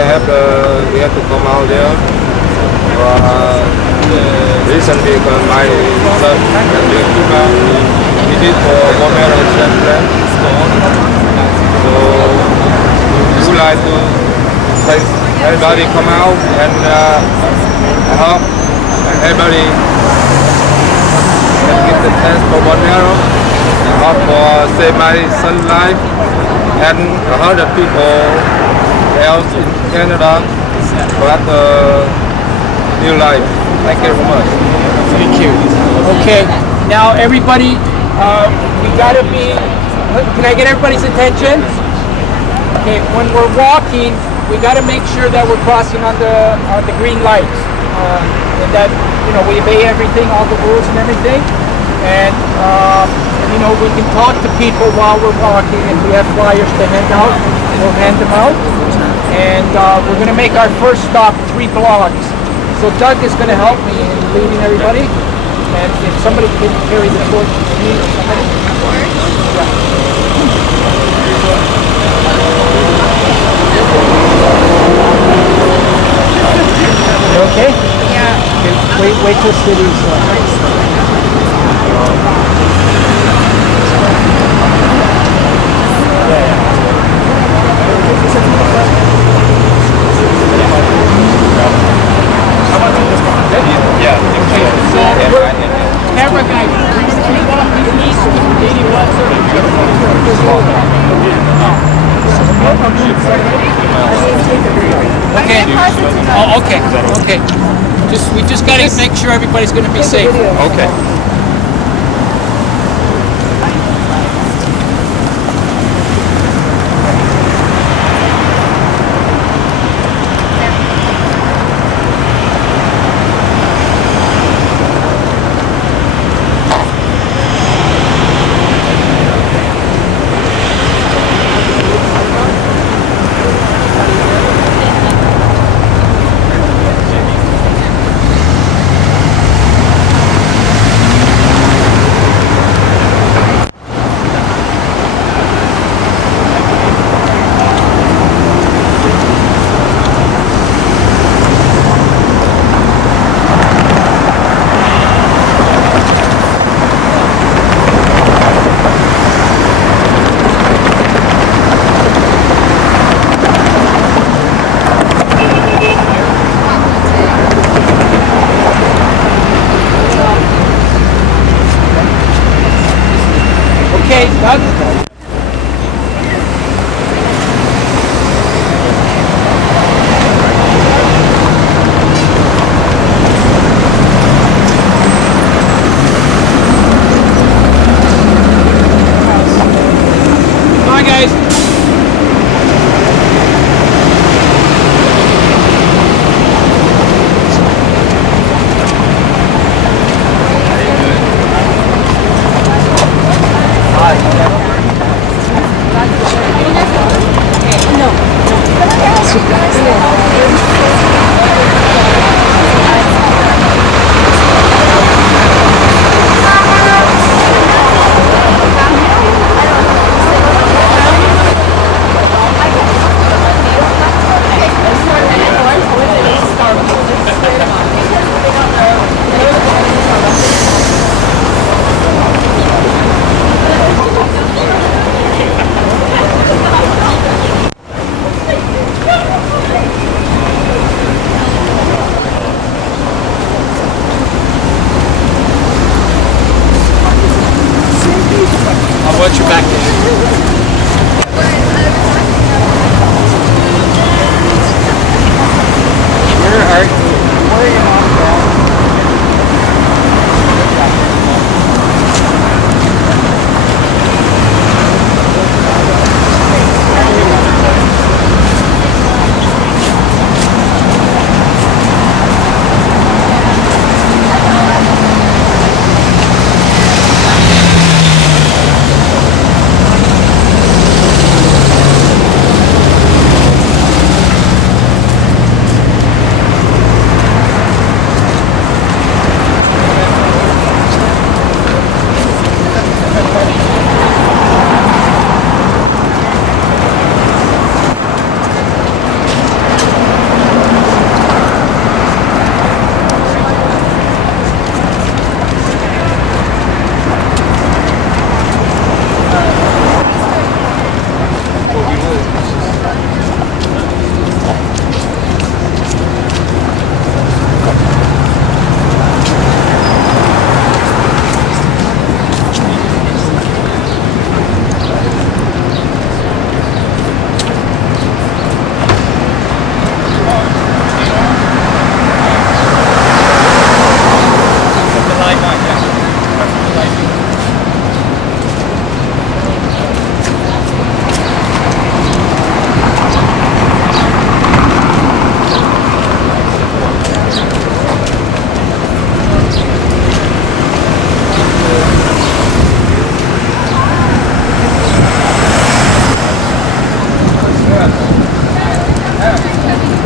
we have to come out there. Recently, my son and the people he did for bone marrow transplant. So we would like to say everybody come out and I hope everybody can get the test for bone marrow. I hope for save my son's life and other people else in Canada got new life. Thank you very much. Thank you. Okay, now everybody, we gotta be, can I get everybody's attention? Okay, when we're walking, we gotta make sure that we're crossing on the green lights. And that, we obey everything, all the rules and everything. And, we can talk to people while we're walking. If we have flyers to hand out, we'll hand them out. And we're gonna make our first stop 3 blocks. So Doug is going to help me in leading everybody. And if somebody can carry the torch, me or somebody. You okay? Yeah. Okay, wait till city's Yeah. Camera guys, okay. Oh, okay. Okay. We just gotta make sure everybody's gonna be safe. Okay.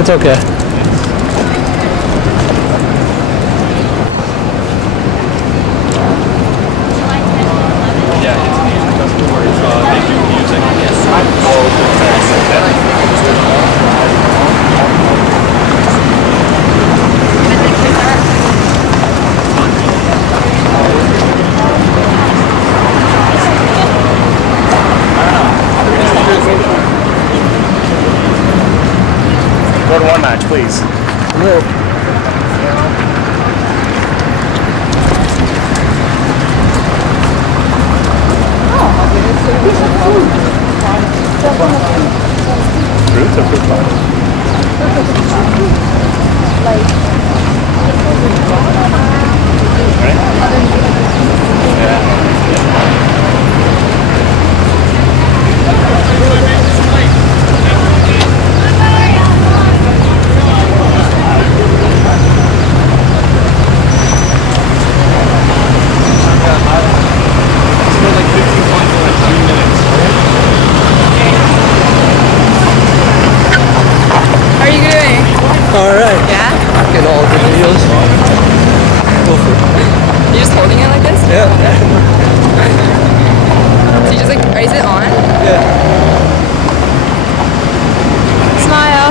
It's okay. Yeah, it's an Asian festival where they do music. Yes. Go to one match, please. Fruits or fruit flies? How are you doing? Alright. Yeah? Getting all the videos. Go for it. You're just holding it like this? Yeah. So you just like, is it on? Yeah. Smile.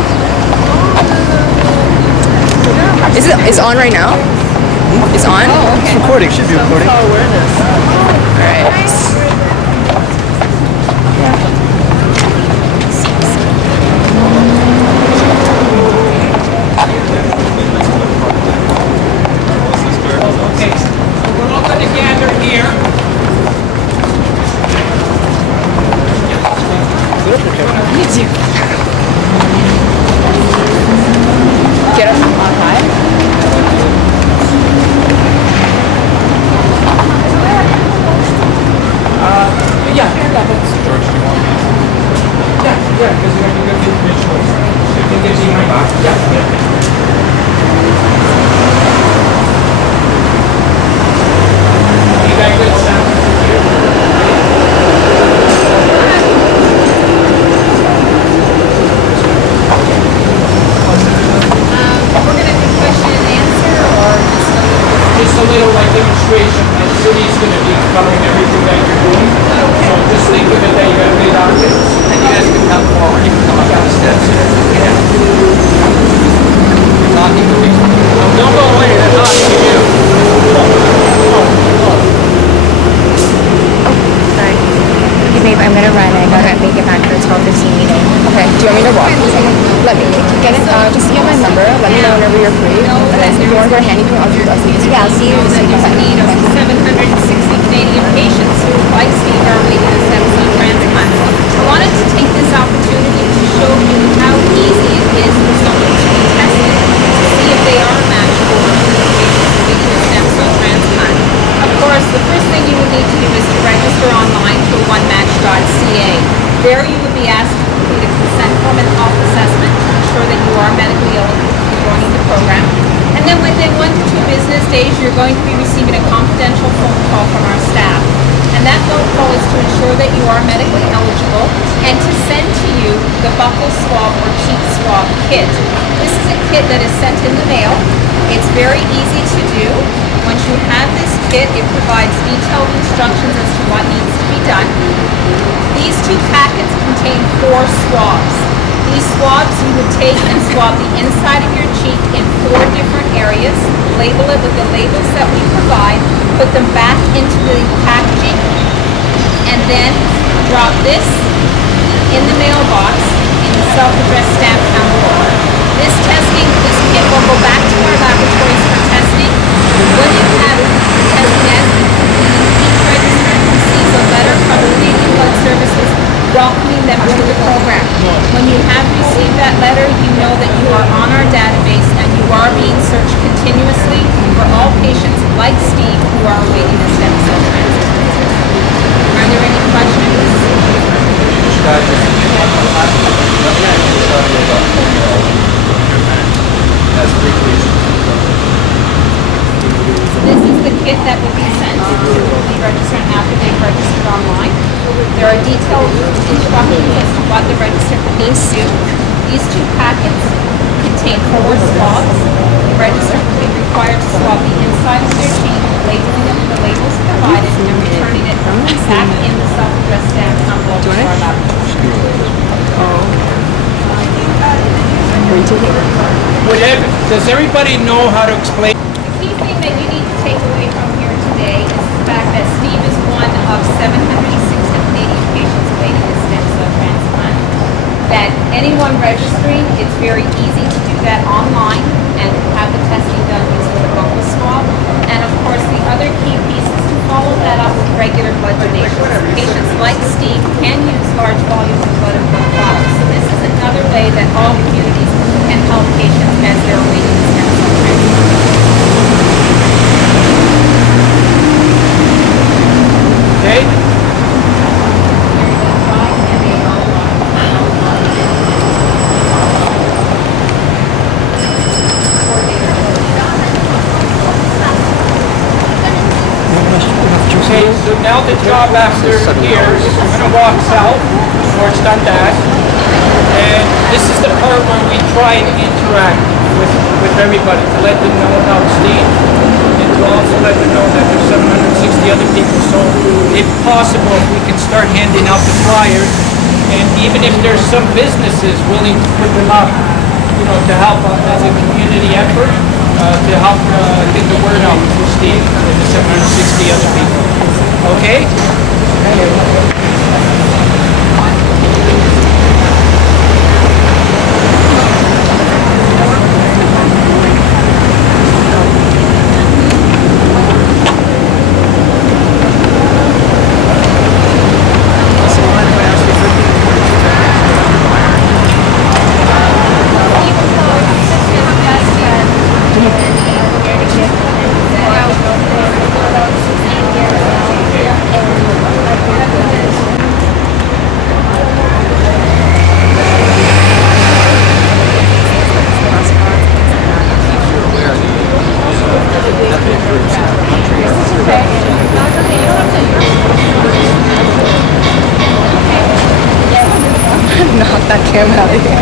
Is it on right now? It's on? Oh, okay. It's recording. Should be recording. Alright. Okay, so we're all going to gather here. Me too. Get up on high. Yeah, that's George, do you want me? yeah, because you're going to give the choice. You can get you my box. You got good sound. We're gonna do question and answer, or Just a little like demonstration. The city's going to be covering everything that you're doing. So just think of it that you got to read out this. And you guys can come forward. You can come up the steps here. Yeah. Talking to me. Don't go away. They're talking to you. sorry. Okay, babe, I'm gonna run. I gotta make it back for a 12:15 meeting. Okay. Do you want me to walk? Let me get it. Just get my number. Let me know whenever you're free. And then if you want to go handy, I'll do that. Yeah, I'll see you. That there's a need of 760 Canadian patients who, like Steve, are waiting a stem cell transplant. I wanted to take this opportunity to show you how easy it is for someone to be tested to see if they are a match for patients waiting a stem cell transplant. Of course, the first thing you would need to do is to register online to onematch.ca. There you would be asked to complete a consent form and health assessment to ensure that you are medically eligible to be joining the program. And then within 1 to 2 business days, you're going to be receiving a confidential phone call from our staff. And that phone call is to ensure that you are medically eligible and to send to you the buccal swab or cheek swab kit. This is a kit that is sent in the mail. It's very easy to do. Once you have this kit, it provides detailed instructions as to what needs to be done. These 2 packets contain 4 swabs. These swabs you would take and swab the inside of your cheek in 4 different areas, label it with the labels that we provide, put them back into the packaging, and then drop this in the mailbox in the self-addressed stamped envelope. This kit will go back to our laboratories for testing. When you have the testing as completed, each registrant receives a letter from the Canadian Blood Services welcoming them to the program. When you have received that letter, you know that you are on our database and you are being searched continuously for all patients like Steve who are awaiting a stem cell transplant. Are there any questions? This is the kit that will be sent to the registrant after they've registered online. There are detailed instructions as to what the registrant needs 2. These 2 packets contain 4 swabs. The registrant will be required to swab the inside of their sheet, labeling it with the labels provided, and returning it back in the self-addressed stamped envelope to our laboratory. Does everybody know how to explain? The key thing that you need to take away from here today is the fact that Steve is one of 760 Canadian patients awaiting a stem cell transplant. That anyone registering, it's very easy to do that online and have the testing done using the buccal swab. And of course, the other key piece is to follow that up with regular blood donations. Patients like Steve can use large volumes of blood and blood products. So this is another way that all communities can help patients as they're awaiting a stem cell transplant. Okay. Okay, so now the job after here is we're going to walk south towards Dundas. And this is the part where we try and interact with everybody to let them know about Steve and to also let them know that there's 760 other people. So if possible, if we can start handing out the flyers, and even if there's some businesses willing to put them up, you know, to help as a community effort, to help get the word out to Steve and the 760 other people. Okay? Knock that camera out of here.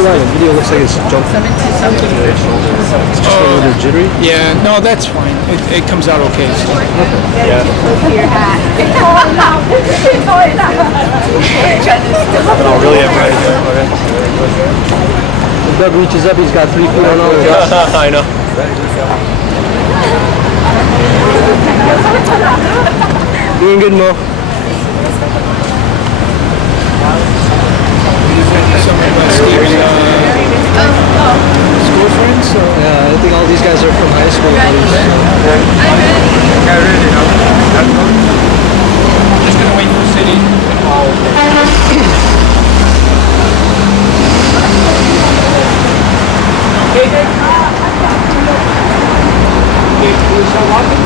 The video looks like it's jumping. It's just a little jittery. Yeah, no, that's fine. It comes out okay. So. Yeah. Oh, really? When Doug reaches up, he's got 3 feet on all the jobs. I know. Doing good, Mo. Steve's school friends? So. Yeah, I think all these guys are from high school. I'm just going to wait for City. Okay. Okay, we start walking?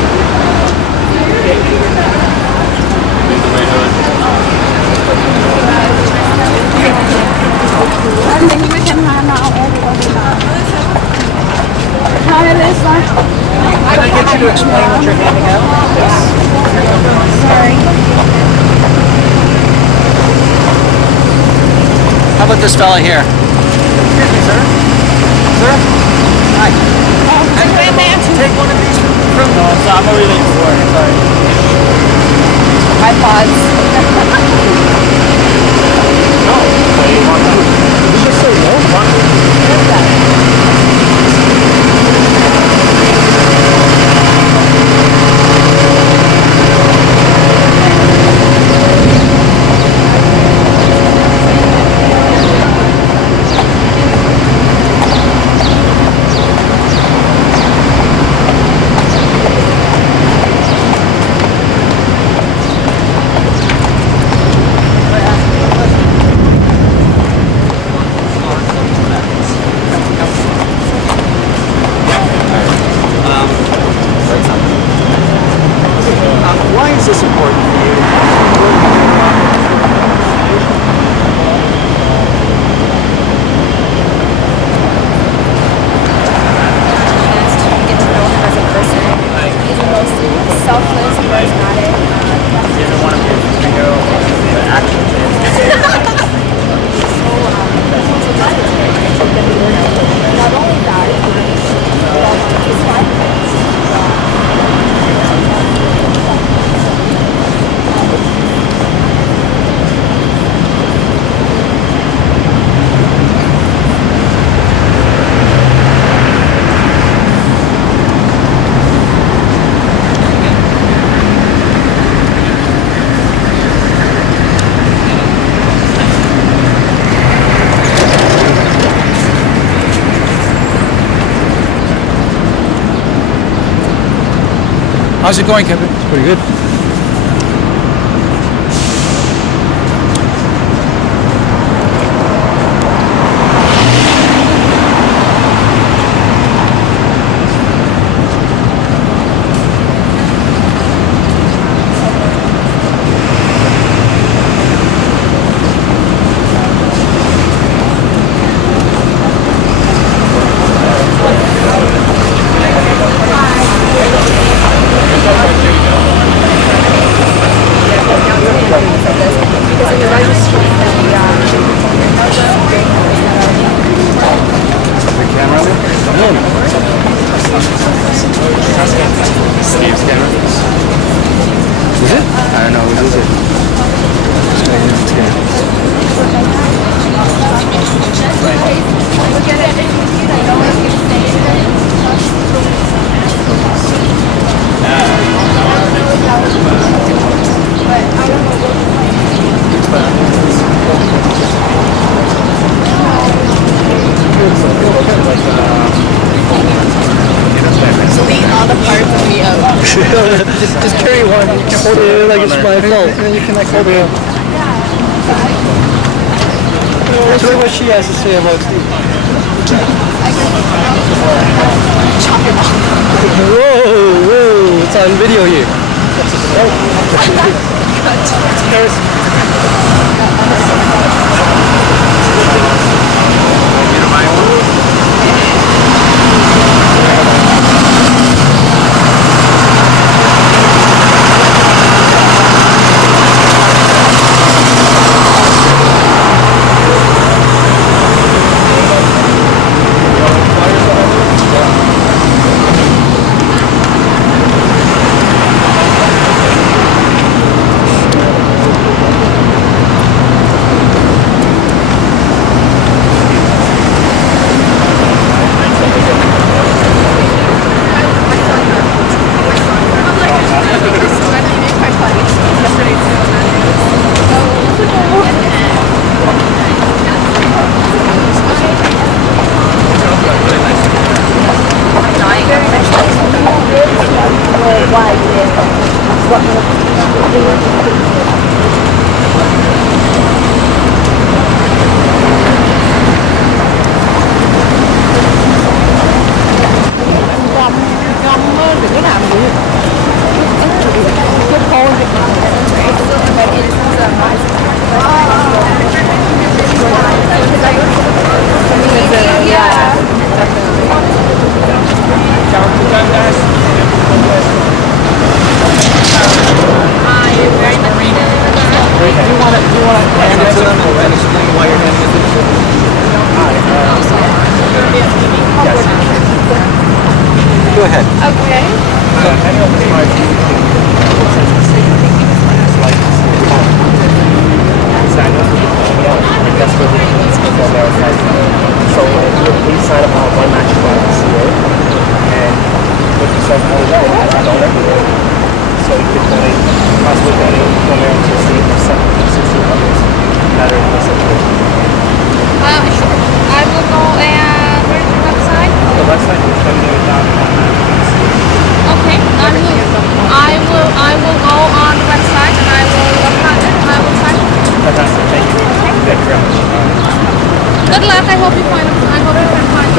Can I get you to explain what you're handing out? Yes. Sorry. How about this fella here? Excuse me, sir. Sir? Hi. Take one of these from... No, I'm already late for work. Sorry. iPods. No. You want to? Did you just say no? What's that? How's it going, Kevin? It's pretty good. Steve's camera. Is it? I don't know, what is it? Delete all the parts of me out. Just carry one. Hold it like it's my fault. And then you can like hold it. Let's see what she has to say about Steve. Whoa, whoa, it's on video here. Go ahead. Okay. So please sign up on onematch.ca and put yourself eligible as a donor. So you could donate, possibly donate primarily to Steve or 16 others that are in the situation. Sure. I will go and where's your website? The website is www.onematch.ca. Okay, I will go on the website and I will look at it and I will sign it. Fantastic, thank you. Thank you very much. Good luck. I hope you find it. I hope you can find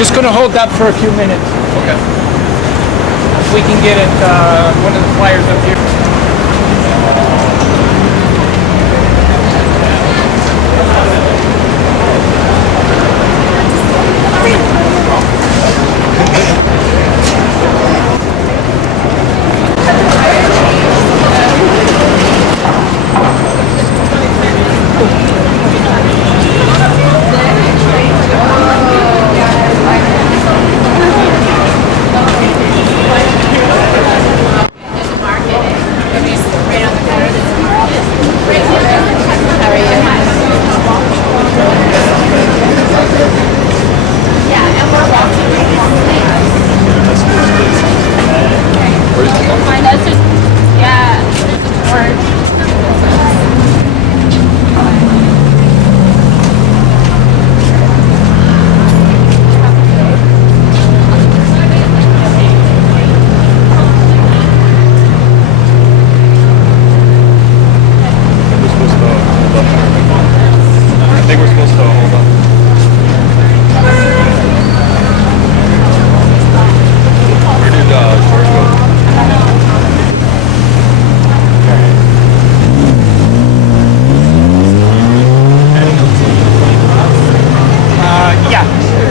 Just going to hold that for a few minutes. Okay. If we can get it, one of the flyers up here.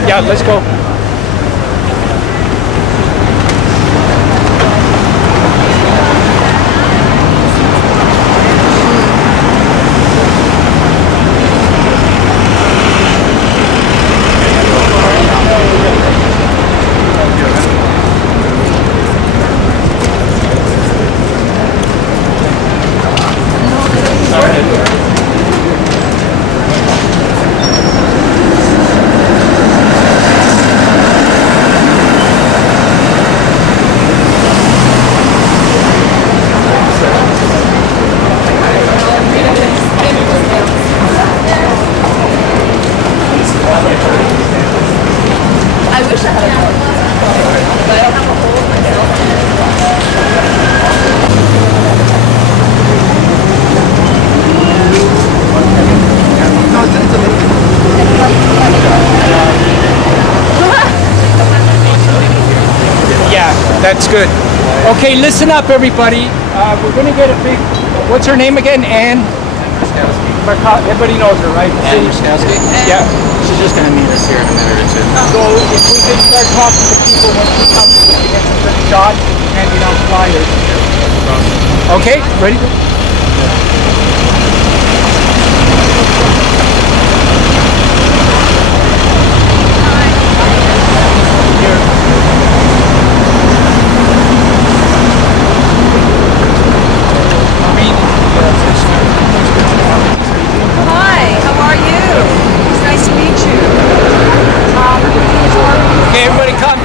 Yeah, let's go. That's good. Okay, listen up, everybody. We're going to get a big... What's her name again? Ann? Everybody knows her, right? Ann Marcello? Yeah. She's just going to meet us here in a minute or two. So if we can start talking to people when she comes, we can get some good shots and handing out flyers. Okay, ready? Hi, how are you? It's nice to meet you. Okay, everybody come.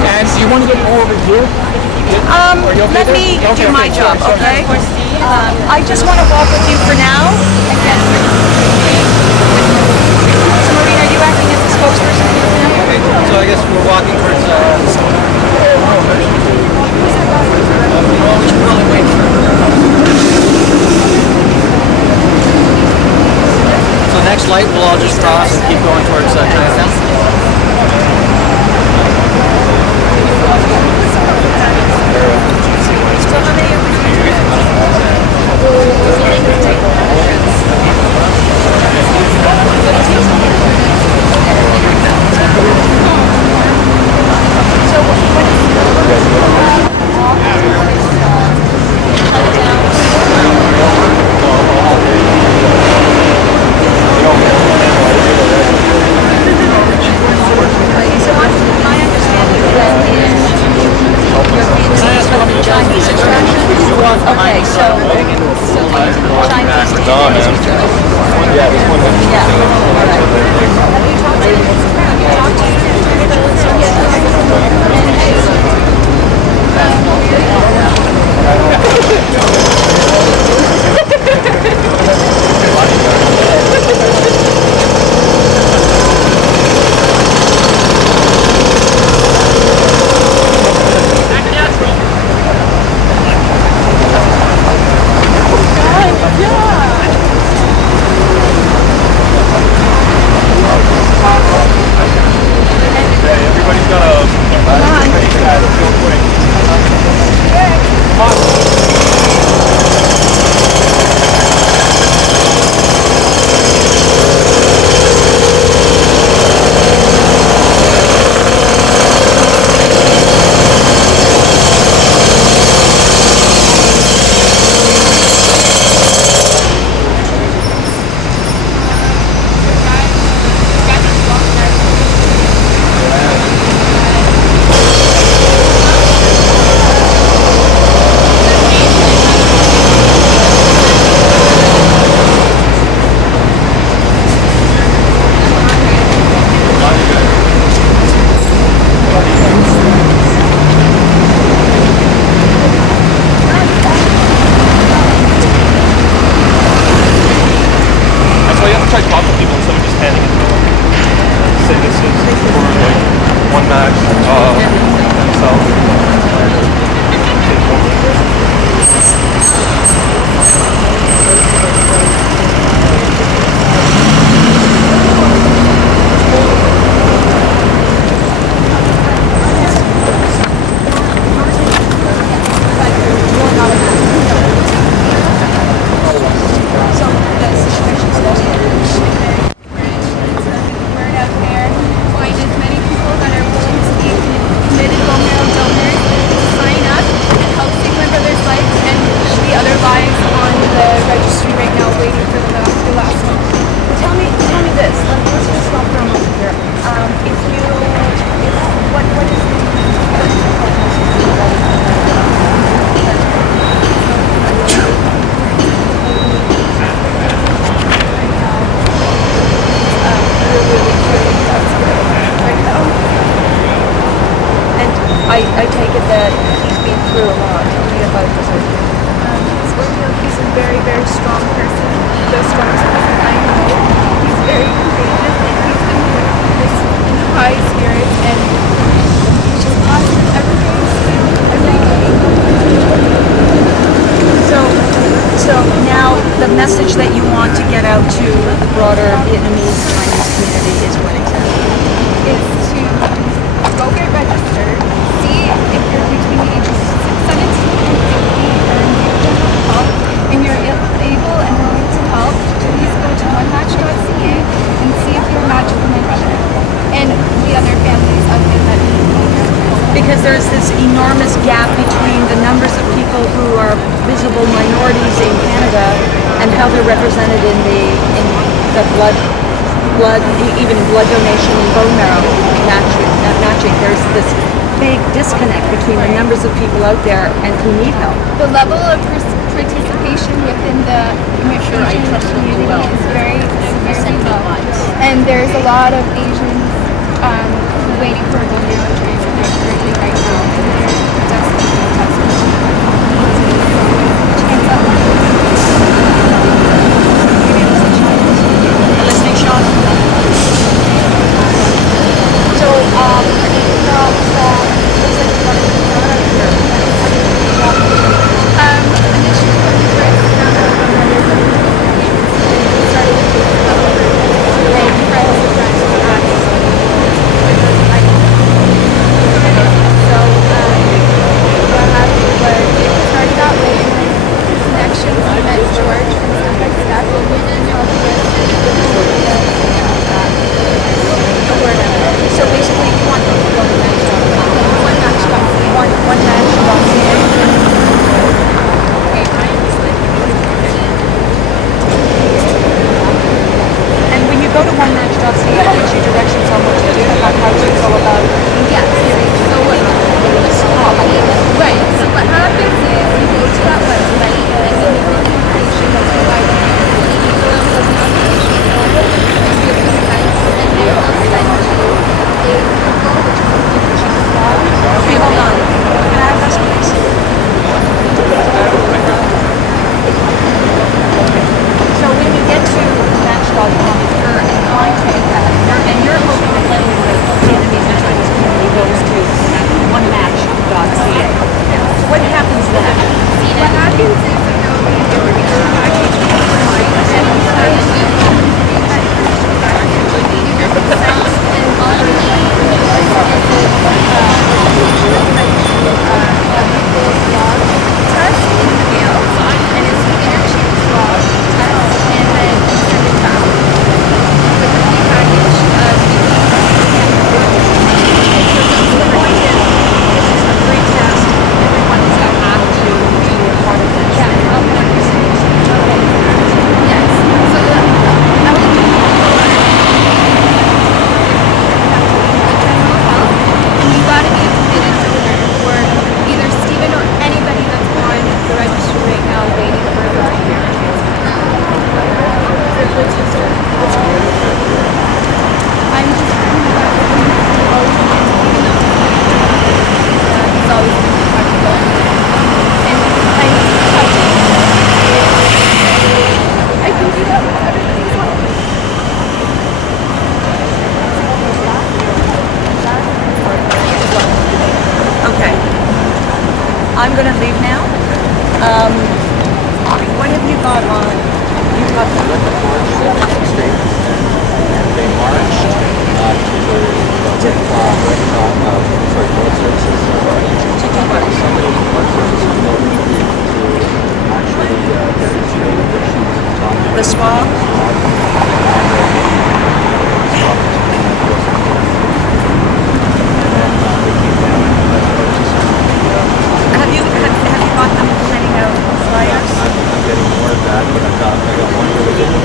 And do you want to get over here? Let me do my job, okay? I just want to walk with you for now. So, Maureen, are you acting as the spokesperson for your family? So I guess we're walking towards we should probably wait for So next light we'll all just cross and keep going towards Chinatown. Okay, so Chinese Yeah. try to talk to people instead of just handing it to them. Say this is for like one match themselves. Word out there, find as many people that are willing to be committed bone marrow donors to sign up and help save my brother's life and the other lives on the registry right now waiting for the last one. Tell me this. Let's just stop for a moment here. What is And I take it that he's been through a lot. Tell me about this ordeal. He's a very, very strong person. The strongest person I know. He's very courageous and he's been this high spirits and he's just positive every day. So now the message that you want to get out to the broader Vietnamese Chinese community is what exactly? Is to go get registered, see if you're between the ages of 17 and 50 or need general help, and you're able and willing to help, please go to onematch.ca and see if you're matched with my brother and the other families of him that need help. Because there's this enormous gap between the numbers of people who are visible minorities in Canada and how they're represented in the blood, even blood donation and bone marrow matching. There's this big disconnect between the numbers of people out there and who need help. The level of participation within the Asian community is very low. And there's a lot of Asians waiting for a bone marrow transplant currently right now. And they're desperate. Listening, Sean? So, initially when we first found out about brothers and we started with Facebook friends of friends of friends. So what happened was it started that way and then connections we met George from Step by Step and we didn't help us So basically, you want them to go to match.com. One match.ca. One match.ca. And when you go to onematch.ca, it gives you directions on what to do, how to go about it. Yes. So right. So what happens is you go to that website and then you put the information that's provided to you. You fill out the application form, you give the sites, and then they'll send you a protocol, which is a premolition log. Okay, hold on. Can I have this, please? So when you get to match.com, if you're inclined to do that, and you're hoping that the Vietnamese and Chinese community goes to onematch.ca. So what happens then? What happens is there will be a package online, and you have to give your consent, and on the log test in the mail, and it's an interchange log test, and then send it back with a free package of This is a free test. Everyone is going to have to do a part of this. Yeah, okay. Yes. So you gotta be a committed donor for either Steven or anybody that's on the registry right now waiting for a bone marrow transplant. I'm just always even though he's always been practical. And I can do that with everybody's help. I'm going to leave now. What have you got on? You've got the Street. They marched to the Road Services. Somebody from Road Services told me to actually demonstrate their shoes and talk about the swab. Have you got them planning out flyers? I'm getting more of that, but I got one really good one.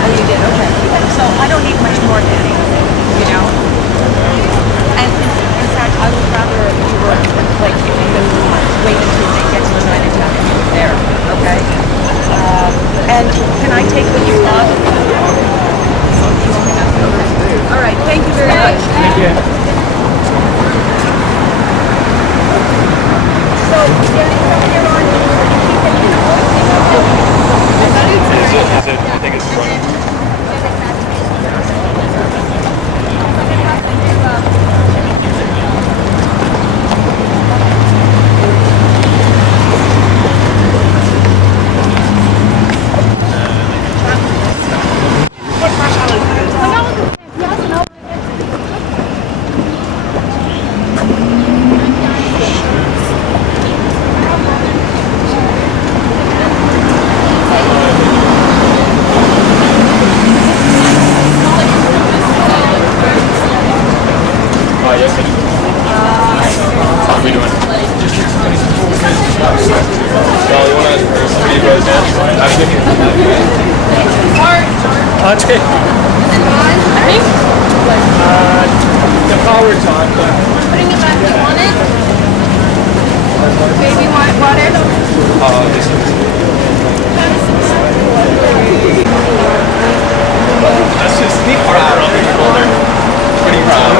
Oh, you did? Okay. So I don't need much more, Danny. You know? And in fact, I would rather you were, like, if you could wait until they get to the 9 and 10 and you were there. Okay? And can I take what you got? All right. Thank you very much. Thank you. So, Danny, from here on, you keep it in the voice? I think it's running. The power's on, but Putting it back, you want it? Baby, want water? this is. That's just the Harper on the shoulder. Pretty proud.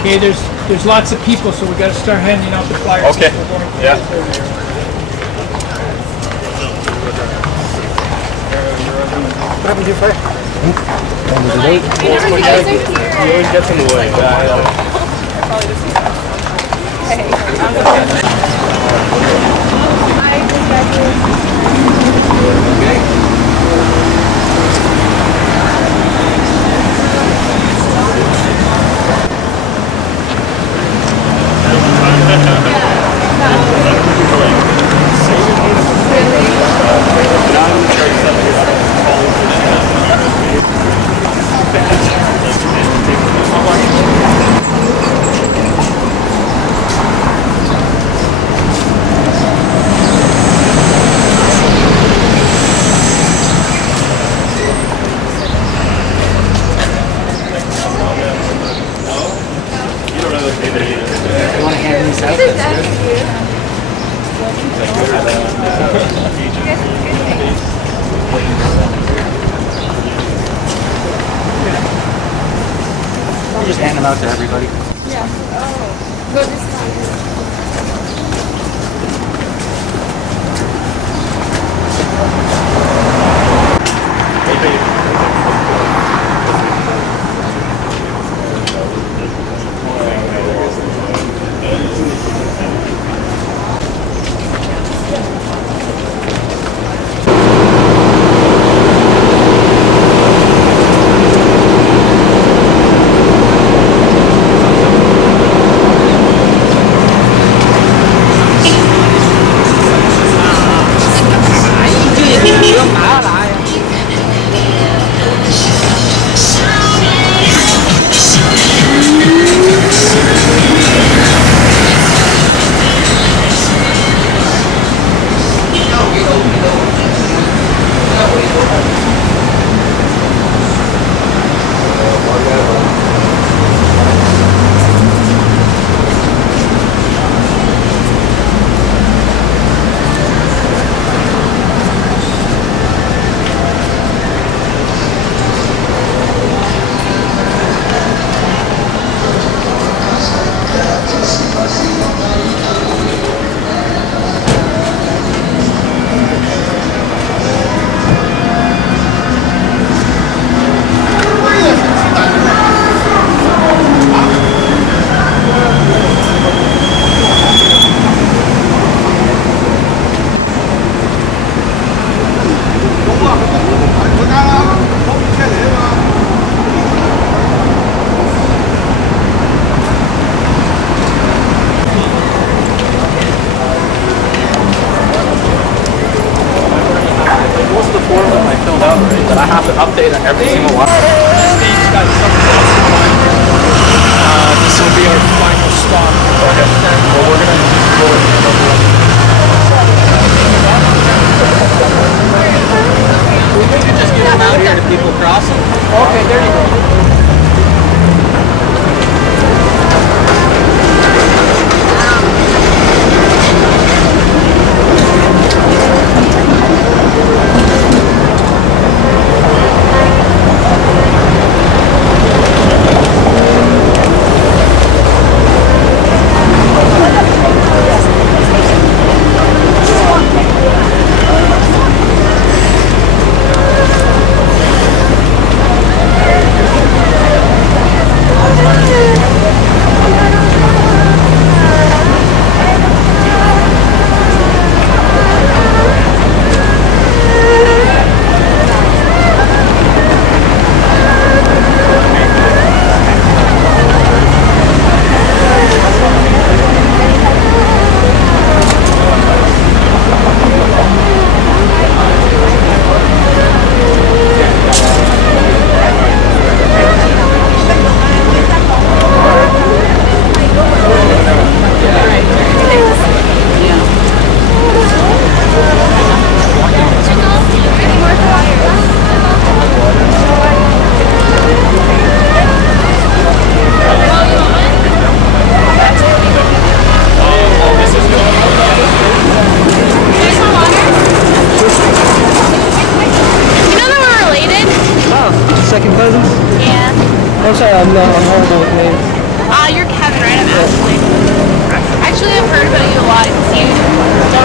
Okay, there's lots of people, so we got to start handing out the flyers. Okay. Yeah. What happened to your fire? You always get in the way. Just hand them out to everybody. Yeah. Oh. Go this time.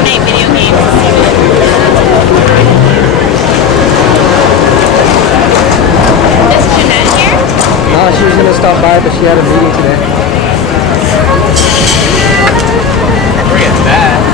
Hey, video games. Is Jeanette here? No, she was gonna stop by, but she had a meeting today. Bring it back.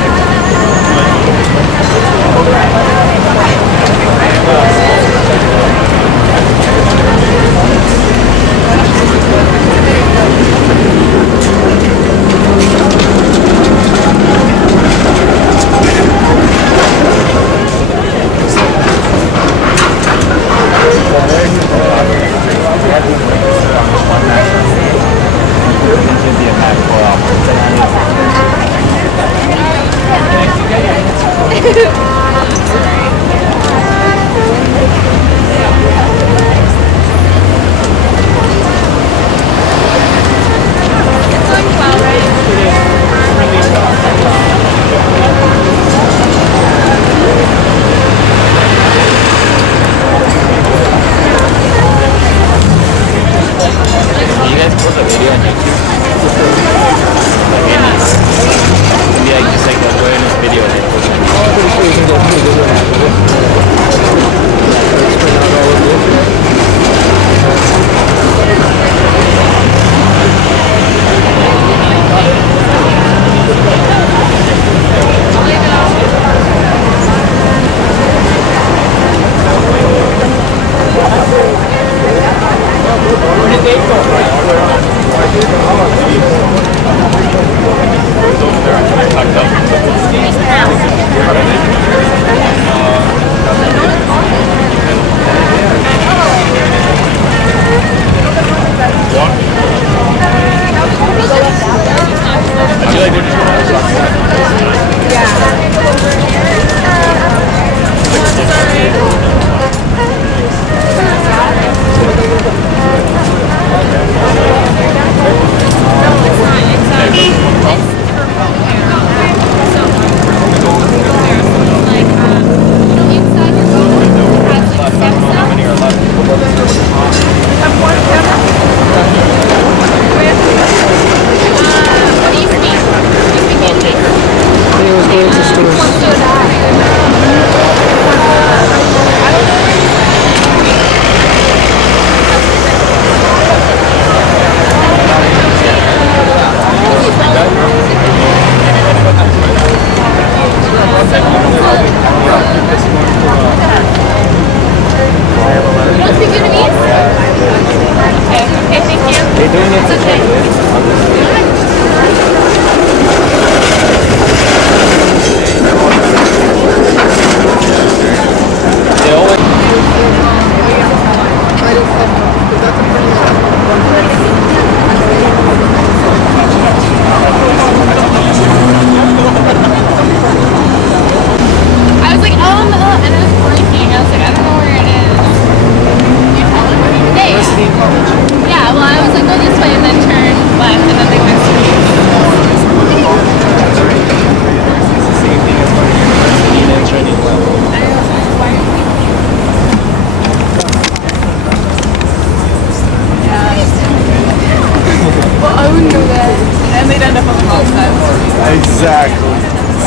Exactly.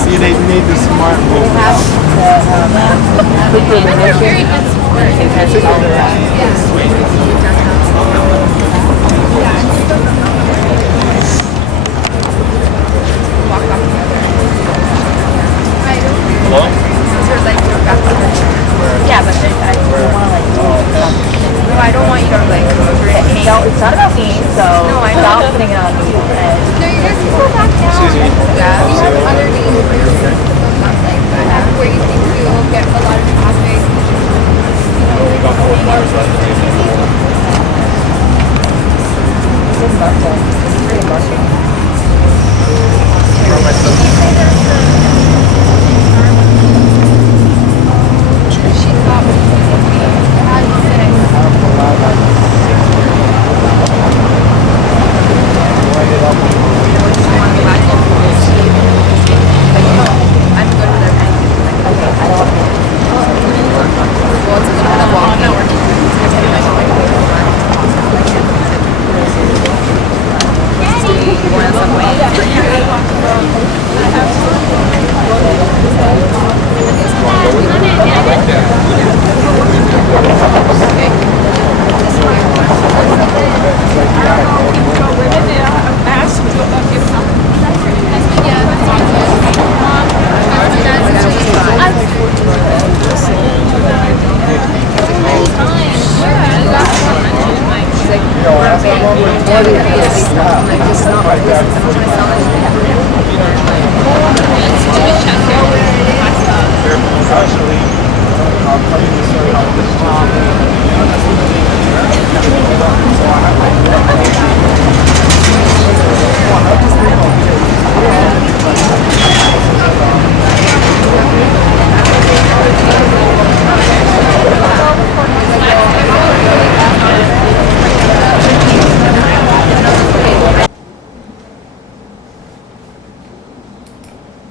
See, they need the smart move. Hello? Yeah, but I don't want to like. No, I don't want you to like No, it's not about me, so No, I know. stop putting it on me. No, you guys can go back down. Excuse me. Yeah, underneath where you think you'll get a lot of traffic. It's about to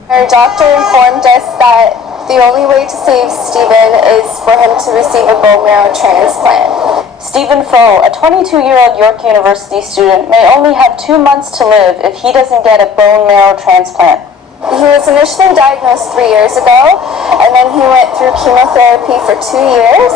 Our doctor informed us that the only way to save Stephen is for him to receive a bone marrow transplant. Stephen Foe, a 22-year-old York University student, may only have 2 months to live if he doesn't get a bone marrow transplant. He was initially diagnosed 3 years ago, and then he went through chemotherapy for 2 years,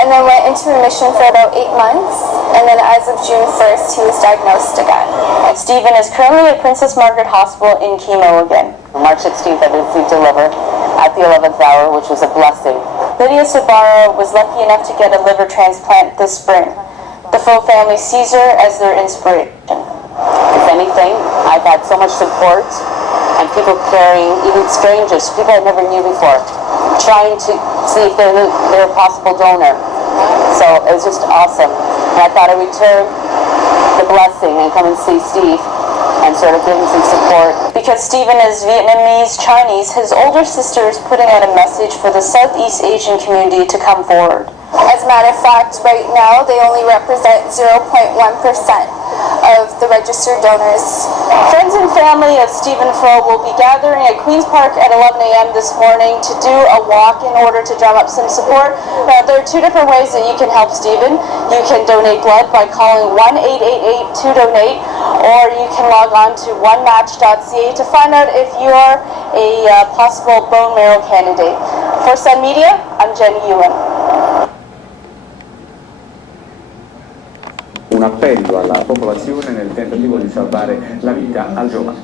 and then went into remission for about 8 months, and then as of June 1st, he was diagnosed again. Stephen is currently at Princess Margaret Hospital in chemo again. On March 16th, I received a liver at the 11th hour, which was a blessing. Lydia Sabara was lucky enough to get a liver transplant this spring. The Foe family sees her as their inspiration. If anything, I've had so much support and people caring, even strangers, people I never knew before, trying to see if they're a possible donor. So it was just awesome. And I thought I'd return the blessing and come and see Steve and sort of give him some support. Because Stephen is Vietnamese Chinese, his older sister is putting out a message for the Southeast Asian community to come forward. As a matter of fact, right now they only represent 0.1% of the registered donors. Friends and family of Stephen Foe will be gathering at Queen's Park at 11 a.m. this morning to do a walk in order to drum up some support. There are 2 different ways that you can help Stephen. You can donate blood by calling 1-888-2DONATE, or you can log on to onematch.ca to find out if you are a possible bone marrow candidate. For Sun Media, I'm Jenny Ewan. Un appello alla popolazione nel tentativo di salvare la vita al giovane.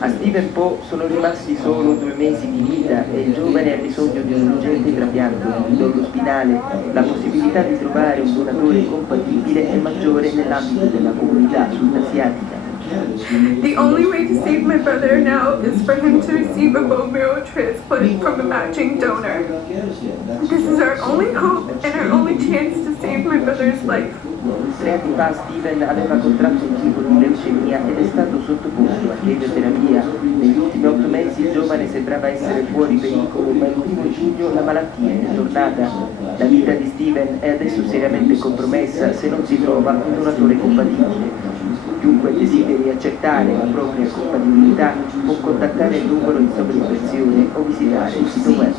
A Stephen Foe sono rimasti solo 2 mesi di vita e il giovane ha bisogno di un urgente trapianto. Dall'ospedale la possibilità di trovare un donatore compatibile è maggiore nell'ambito della comunità sudasiatica. The only way to save my brother now is for him to receive a bone marrow transplant from a matching donor. This is our only hope and our only chance to save my brother's life. 3 anni fa Stephen aveva contratto un tipo di leucemia ed è stato sottoposto a chemioterapia. Negli ultimi 8 mesi il giovane sembrava essere fuori pericolo, ma il 1 giugno la malattia è tornata. La vita di Stephen è adesso seriamente compromessa se non si trova un donatore compatibile. Chiunque desideri accertare la propria compatibilità può contattare il numero in sovraimpressione o visitare il sito web.